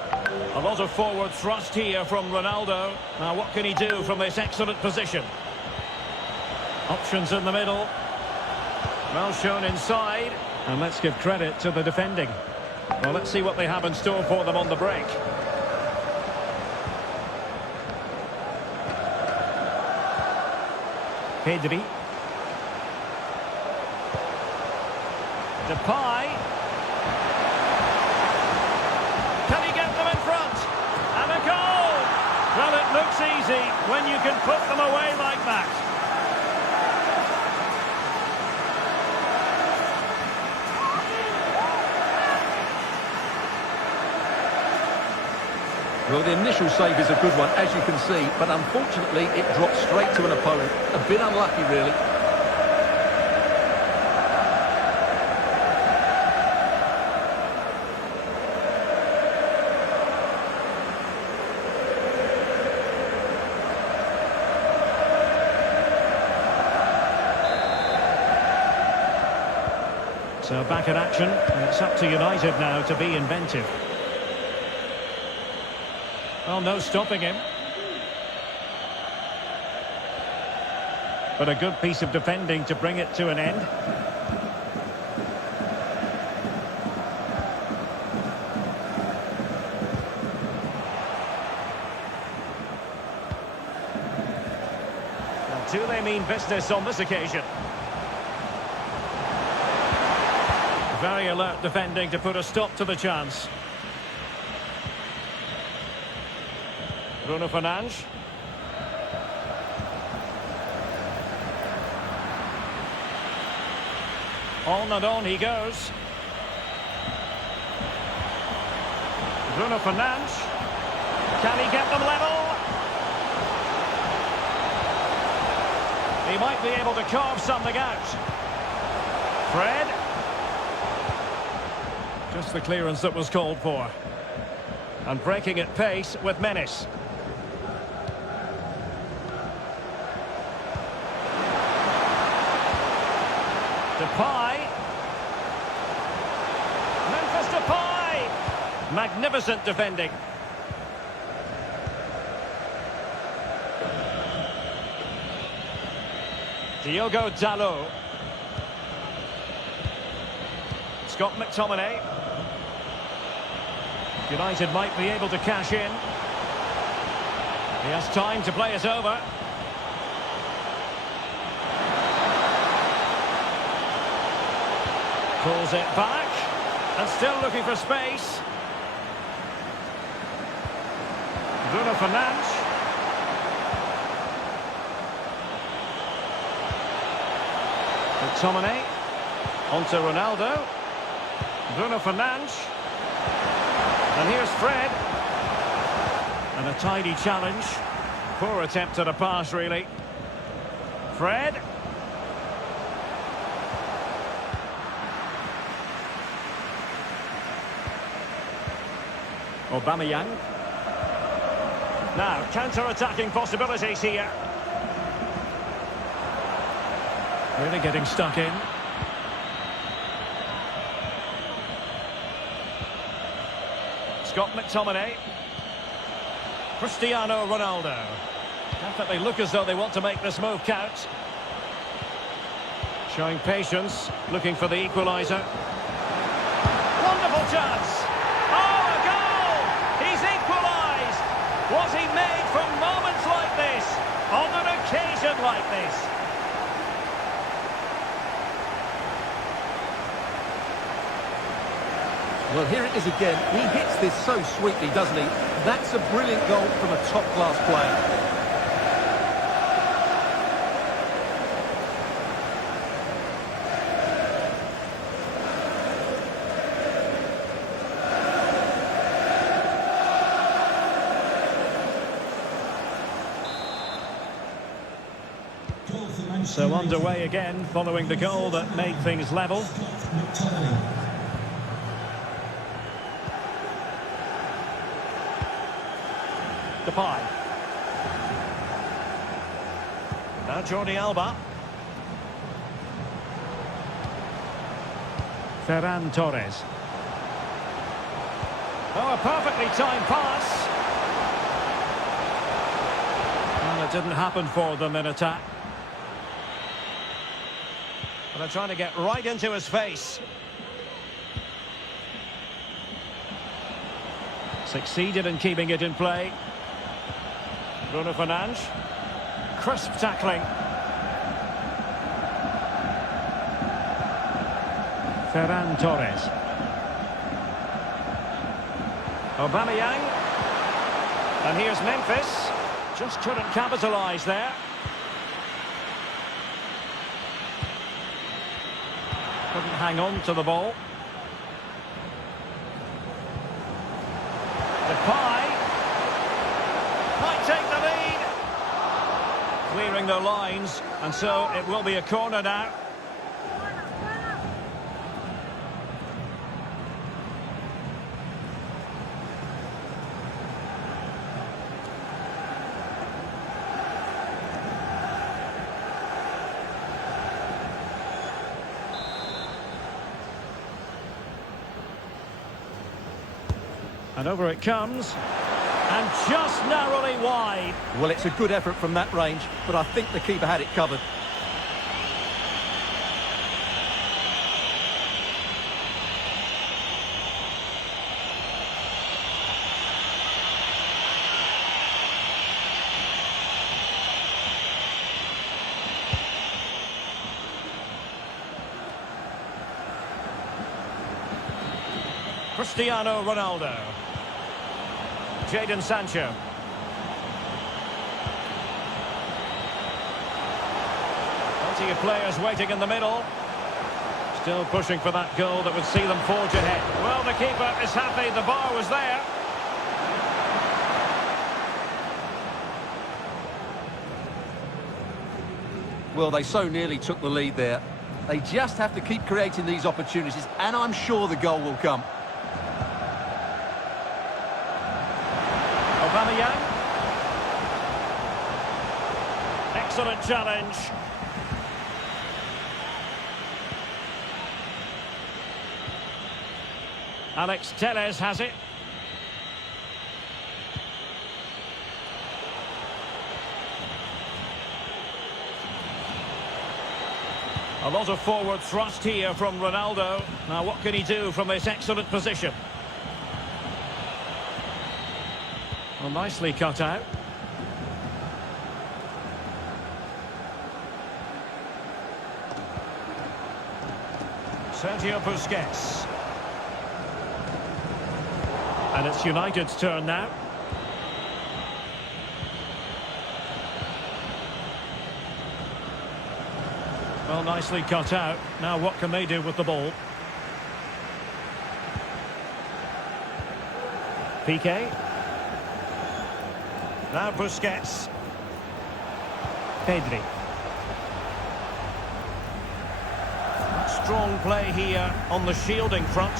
A lot of forward thrust here from Ronaldo. Now what can he do from this excellent position? Options in the middle. Well shown inside. And let's give credit to the defending. Well, let's see what they have in store for them on the break. Pedri. Depay. Can he get them in front? And a goal! Well, it looks easy when you can put them away like that. Well, the initial save is a good one, as you can see, but unfortunately it dropped straight to an opponent. A bit unlucky, really. So back in action, and it's up to United now to be inventive. Well, no stopping him. But a good piece of defending to bring it to an end. Well, do they mean business on this occasion? Very alert defending to put a stop to the chance. Bruno Fernandes. On and on he goes. Bruno Fernandes. Can he get them level? He might be able to carve something out. Fred. Just the clearance that was called for. And breaking at pace with menace. Depay. Memphis Depay. Magnificent defending. Diogo Dalot. Scott McTominay. United might be able to cash in. He has time to play it over. Pulls it back. And still looking for space. Bruno Fernandes. McTominay. Onto Ronaldo. Bruno Fernandes. And here's Fred. And a tidy challenge. Poor attempt at a pass, really. Fred. Aubameyang. Now, counter-attacking possibilities here. Really getting stuck in. Scott McTominay. Cristiano Ronaldo. Definitely look as though they want to make this move count. Showing patience, looking for the equaliser. Wonderful chance! Oh, a goal! He's equalised! Was he made for moments like this? On an occasion like this? Well, here it is again. He hits this so sweetly, doesn't he? That's a brilliant goal from a top-class player. So underway again, following the goal that made things level. Depay. Now Jordi Alba. Ferran Torres. Oh, a perfectly timed pass. Well, it didn't happen for them in attack. But they're trying to get right into his face. Succeeded in keeping it in play. Bruno Fernandes. Crisp tackling. Ferran Torres. Aubameyang. And here's Memphis. Just couldn't capitalise there. Couldn't hang on to the ball. Depay. Might take the lead. Clearing their lines, and so it will be a corner now. And over it comes. And just narrowly wide. Well, it's a good effort from that range, but I think the keeper had it covered. Cristiano Ronaldo. Jadon Sancho. Plenty of players waiting in the middle. Still pushing for that goal that would see them forge ahead. Well, the keeper is happy the bar was there. Well, they so nearly took the lead there. They just have to keep creating these opportunities, and I'm sure the goal will come. Aubameyang. Excellent challenge. Alex Telles has it. A lot of forward thrust here from Ronaldo. Now what can he do from this excellent position? Well, nicely cut out. Sergio Busquets. And it's United's turn now. Well, nicely cut out. Now what can they do with the ball? Piqué. Now Busquets. Pedri. Strong play here on the shielding front.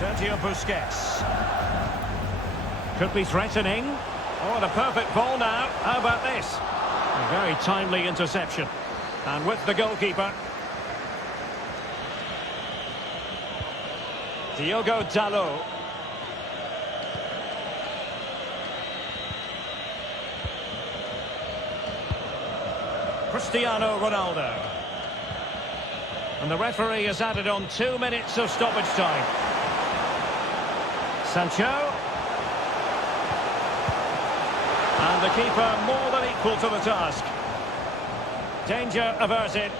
Sergio Busquets. Could be threatening. Oh, and a perfect ball now. How about this? A very timely interception. And with the goalkeeper. Diogo Dalot. Cristiano Ronaldo. And the referee has added on 2 minutes of stoppage time. Sancho. And the keeper more than equal to the task. Danger averted.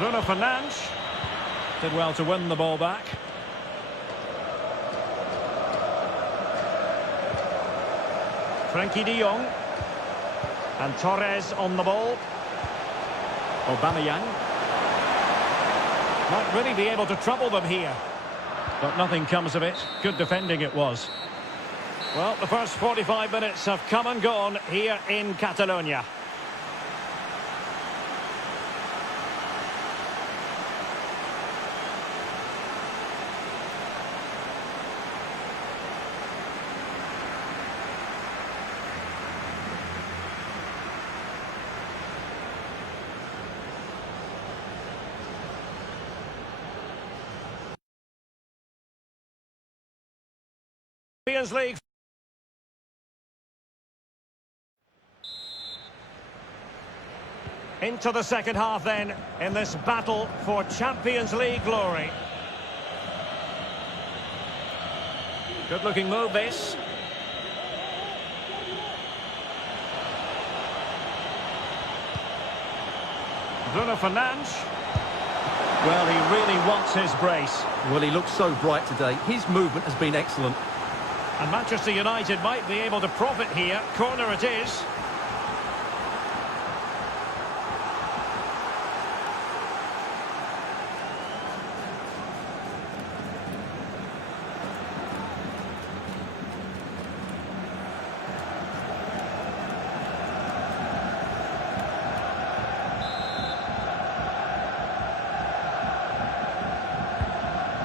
Bruno Fernandes did well to win the ball back. Frankie de Jong. And Torres on the ball. Aubameyang. Might really be able to trouble them here. But nothing comes of it. Good defending it was. Well, the first 45 minutes have come and gone here in Catalonia. Champions League. Into the second half then, in this battle for Champions League glory. Good looking move this. Bruno Fernandes. Well, he really wants his brace. Well, he looks so bright today. His movement has been excellent. And Manchester United might be able to profit here. Corner it is.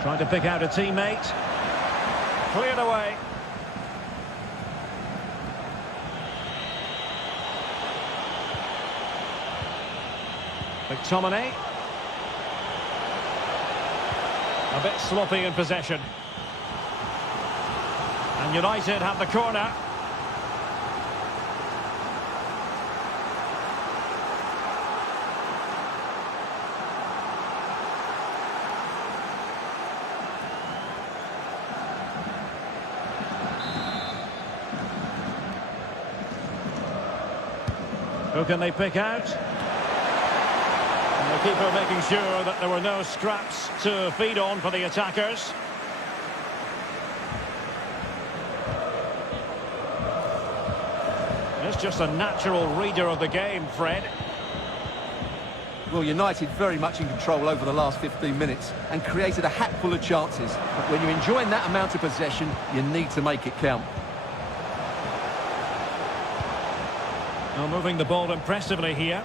Trying to pick out a teammate. Cleared away. McTominay. A bit sloppy in possession. And United have the corner. Who can they pick out? And the keeper making sure that there were no scraps to feed on for the attackers. It's just a natural reader of the game, Fred. Well, United very much in control over the last 15 minutes and created a hatful of chances. But when you're enjoying that amount of possession, you need to make it count. Now moving the ball impressively here.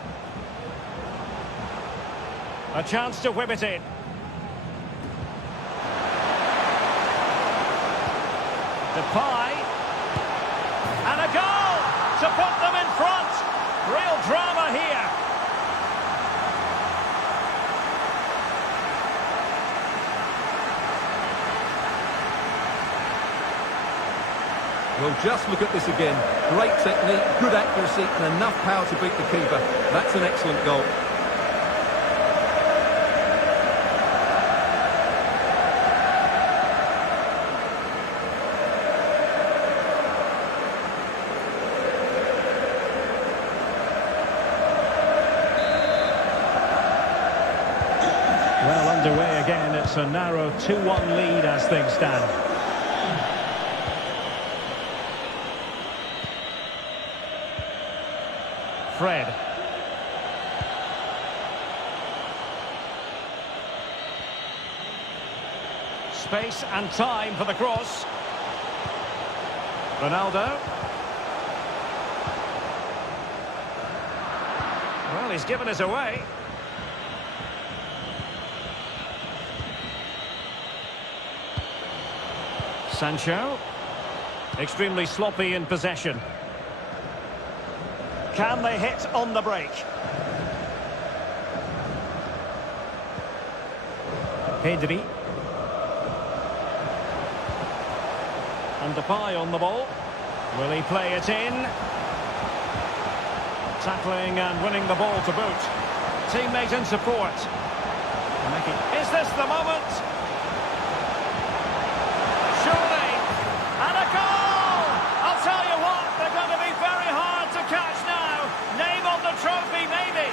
A chance to whip it in. Depay. And a goal to put them in front. Real drama here. Well, just look at this again. Great technique, good accuracy, and enough power to beat the keeper. That's an excellent goal. Well, underway again. It's a narrow 2-1 lead as things stand. Fred. Space and time for the cross. Ronaldo. Well, he's given us away. Sancho. Extremely sloppy in possession. Can they hit on the break? Pedri. And Depay on the ball. Will he play it in? Tackling and winning the ball to boot. Teammate in support. Is this the moment? Surely. And a goal! I'll tell you what, they're going to be very hard to catch now. Name on the trophy, maybe.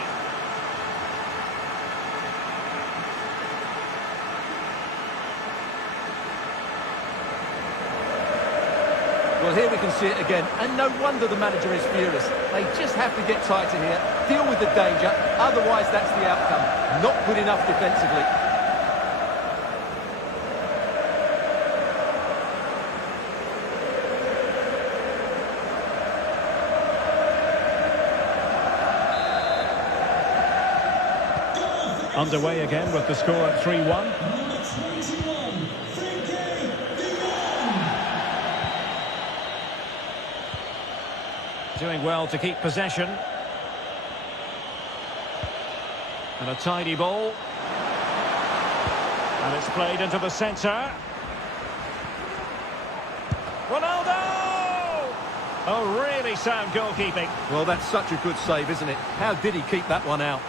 Well, here we can see it again, and no wonder the manager is furious. They just have to get tighter here, deal with the danger, otherwise that's the outcome. Not good enough defensively. Underway again with the score at 3-1. Doing well to keep possession. And a tidy ball. And it's played into the centre. Ronaldo! Oh, really sound goalkeeping. Well, that's such a good save, isn't it? How did he keep that one out?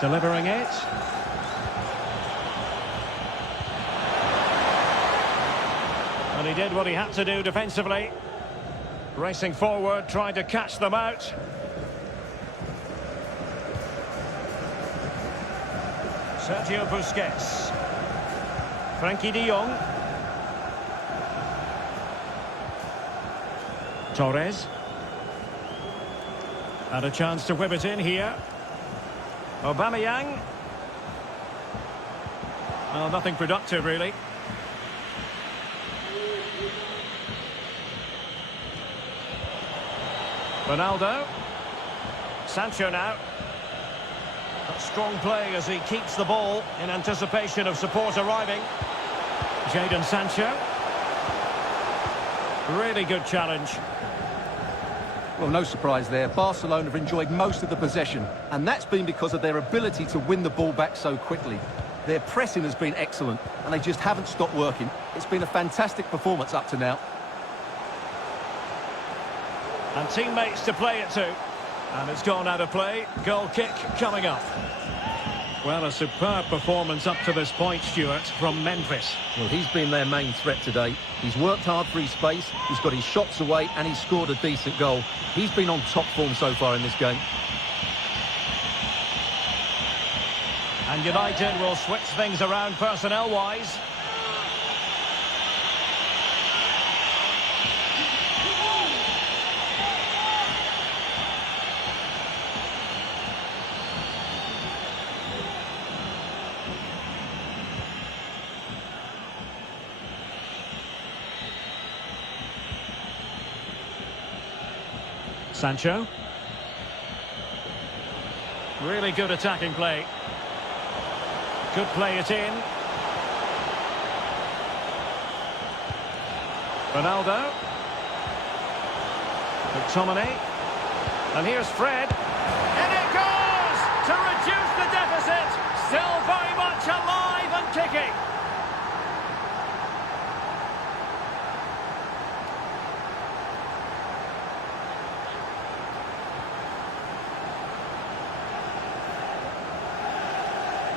Delivering it. And he did what he had to do defensively. Racing forward, trying to catch them out. Sergio Busquets. Frankie de Jong. Torres. And a chance to whip it in here. Aubameyang. Well, nothing productive, really. Ronaldo. Sancho now. A strong play as he keeps the ball in anticipation of support arriving. Jadon Sancho. Really good challenge. Well, no surprise there. Barcelona have enjoyed most of the possession, and that's been because of their ability to win the ball back so quickly. Their pressing has been excellent, and they just haven't stopped working. It's been a fantastic performance up to now. And teammates to play it to. And it's gone out of play. Goal kick coming up. Well, a superb performance up to this point, Stuart, from Memphis. Well, he's been their main threat today. He's worked hard for his space, he's got his shots away, and he's scored a decent goal. He's been on top form so far in this game. And United will switch things around personnel-wise. Sancho. Really good attacking play. Could play it in. Ronaldo. McTominay. And here's Fred. And it goes! To reduce the deficit. Still very much alive and kicking.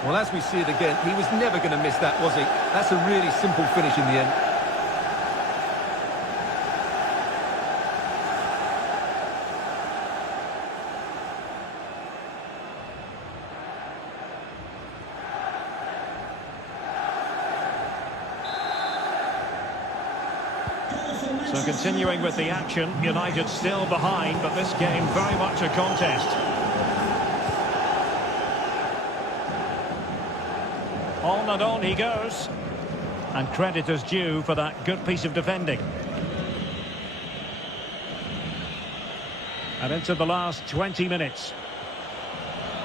Well, as we see it again, he was never going to miss that, was he? That's a really simple finish in the end. So continuing with the action, United still behind, but this game very much a contest. On and on he goes. And credit is due for that good piece of defending. And into the last 20 minutes.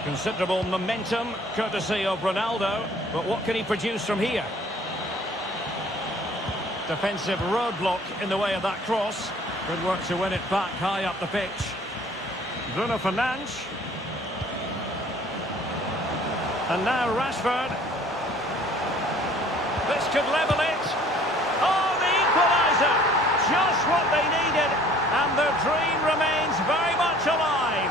Considerable momentum, courtesy of Ronaldo. But what can he produce from here? Defensive roadblock in the way of that cross. Good work to win it back high up the pitch. Bruno Fernandes. And now Rashford. This could level it. Oh, the equaliser! Just what they needed, and their dream remains very much alive.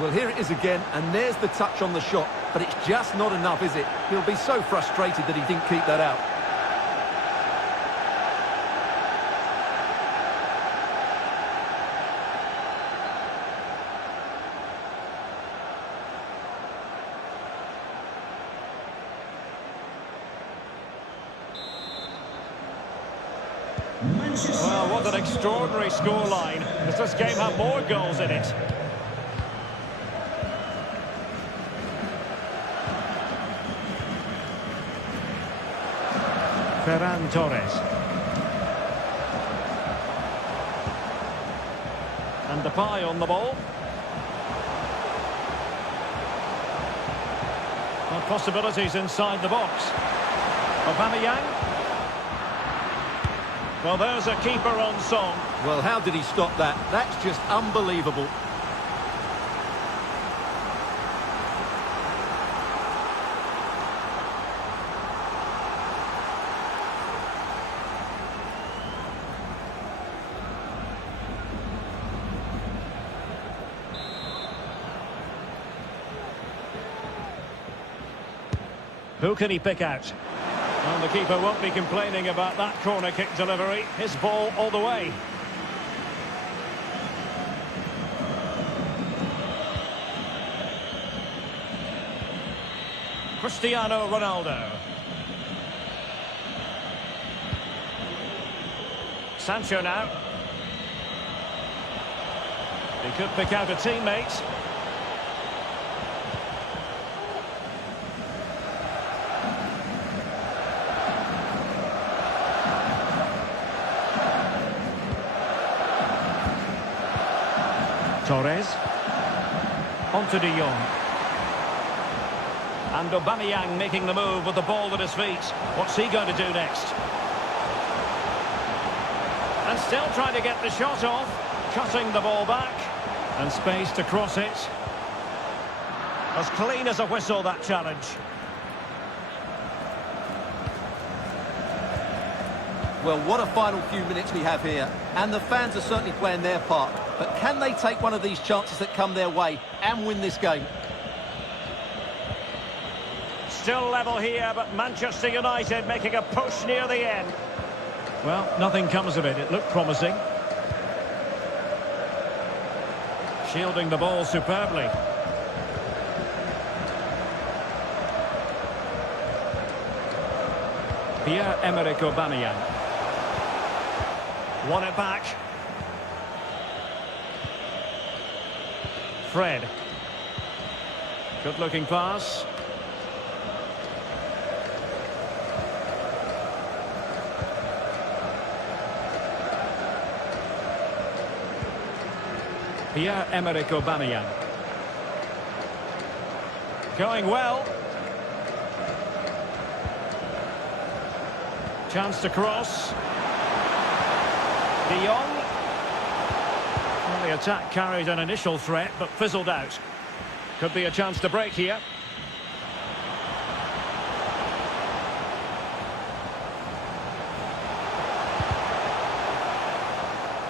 Well, here it is again, and there's the touch on the shot, but it's just not enough, is it? He'll be so frustrated that he didn't keep that out. Well, what an extraordinary scoreline. Does this game have more goals in it? Ferran Torres. And Depay on the ball. Well, possibilities inside the box. Aubameyang. Well, there's a keeper on song. Well, how did he stop that? That's just unbelievable. Who can he pick out? Well, the keeper won't be complaining about that corner kick delivery. His ball all the way. Cristiano Ronaldo. Sancho now. He could pick out a teammate. Torres. On to De Jong. And Aubameyang making the move with the ball at his feet. What's he going to do next? And still trying to get the shot off. Cutting the ball back. And space to cross it. As clean as a whistle, that challenge. Well, what a final few minutes we have here. And the fans are certainly playing their part. But can they take one of these chances that come their way and win this game? Still level here, but Manchester United making a push near the end. Well, nothing comes of it. It looked promising. Shielding the ball superbly. Pierre-Emerick Aubameyang. Won it back. Fred. Good looking pass. Pierre-Emerick Aubameyang. Going well. Chance to cross. De Jong. Well, the attack carried an initial threat, but fizzled out. Could be a chance to break here.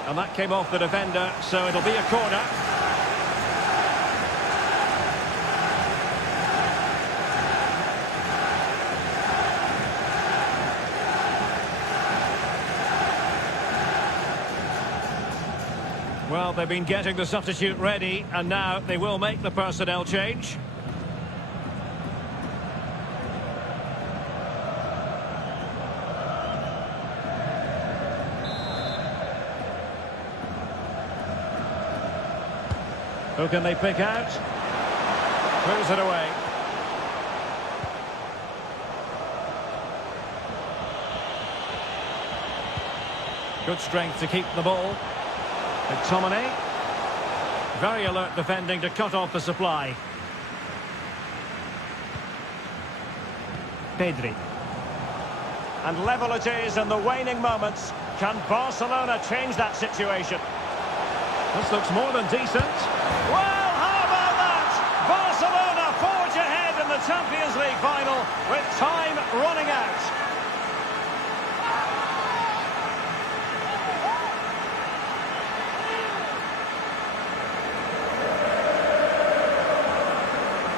And that came off the defender, so it'll be a corner. Well, they've been getting the substitute ready, and now they will make the personnel change. Who can they pick out? Throws it away. Good strength to keep the ball. McTominay. Very alert defending to cut off the supply. Pedri. And level it is in the waning moments. Can Barcelona change that situation? This looks more than decent. Well, how about that? Barcelona forge ahead in the Champions League final with time running out.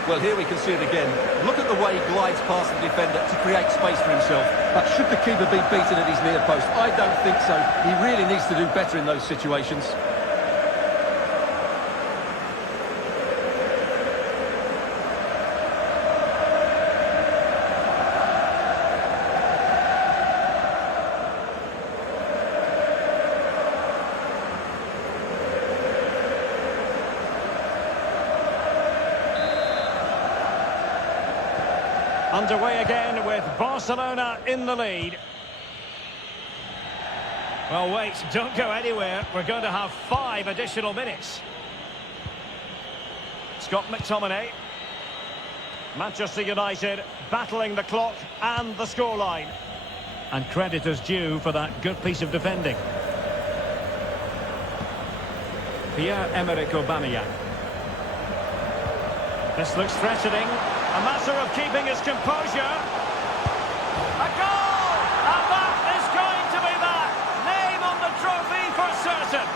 Well, here we can see it again. Look at the way he glides past the defender to create space for himself. But should the keeper be beaten at his near post? I don't think so. He really needs to do better in those situations. Underway again with Barcelona in the lead. Well, wait, don't go anywhere. We're going to have 5 additional minutes. Scott McTominay. Manchester United battling the clock and the scoreline. And credit is due for that good piece of defending. Pierre-Emerick Aubameyang. This looks threatening. A matter of keeping his composure. A goal! And that is going to be that. Name on the trophy for certain.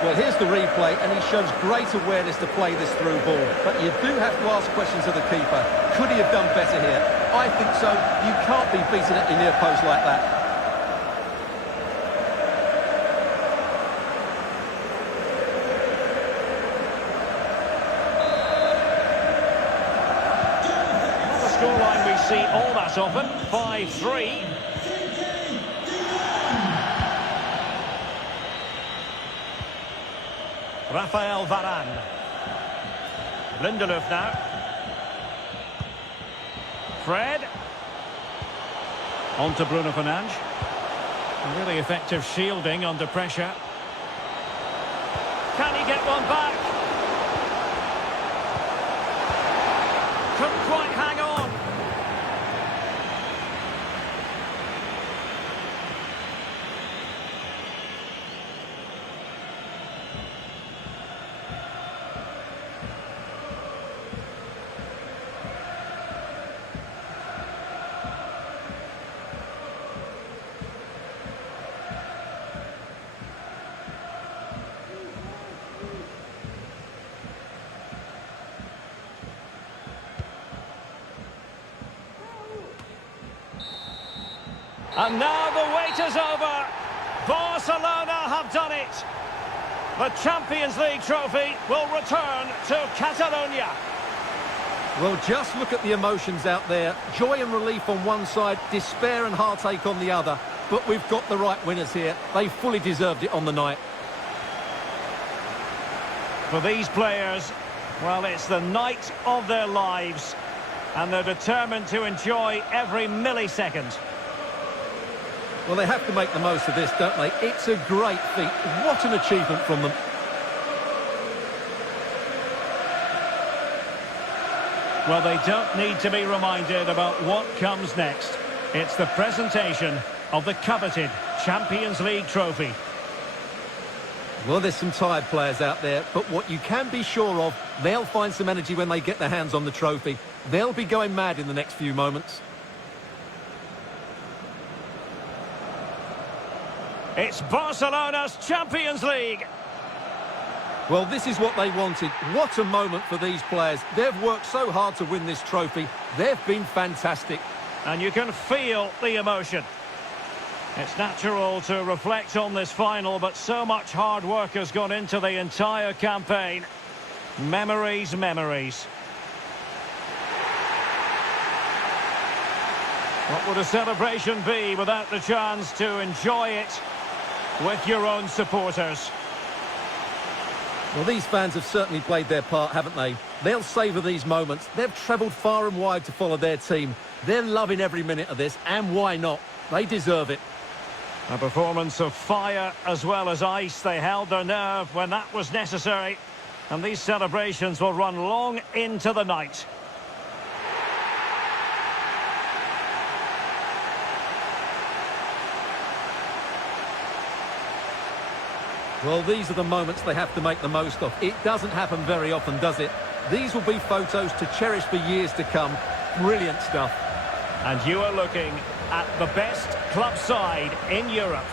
Well, here's the replay, and he shows great awareness to play this through ball. But you do have to ask questions of the keeper. Could he have done better here? I think so. You can't be beaten at the near post like that. Scoreline we see all that often, 5-3. Rafael Varane. Lindelöf now. Fred. On to Bruno Fernandes. Really effective shielding under pressure. Can he get one back? Couldn't quite hang on. And now the wait is over. Barcelona have done it. The Champions League trophy will return to Catalonia. Well, just look at the emotions out there. Joy and relief on one side, despair and heartache on the other. But we've got the right winners here. They fully deserved it on the night. For these players, well, it's the night of their lives. And they're determined to enjoy every millisecond. Well, they have to make the most of this, don't they? It's a great feat. What an achievement from them. Well, they don't need to be reminded about what comes next. It's the presentation of the coveted Champions League trophy. Well, there's some tired players out there, but what you can be sure of, they'll find some energy when they get their hands on the trophy. They'll be going mad in the next few moments. It's Barcelona's Champions League. Well, this is what they wanted. What a moment for these players. They've worked so hard to win this trophy. They've been fantastic. And you can feel the emotion. It's natural to reflect on this final, but so much hard work has gone into the entire campaign. Memories, memories. What would a celebration be without the chance to enjoy it with your own supporters? Well, these fans have certainly played their part, haven't they? They'll savour these moments. They've travelled far and wide to follow their team. They're loving every minute of this, and why not? They deserve it. A performance of fire as well as ice. They held their nerve when that was necessary. And these celebrations will run long into the night. Well, these are the moments they have to make the most of. It doesn't happen very often, does it? These will be photos to cherish for years to come. Brilliant stuff. And you are looking at the best club side in Europe.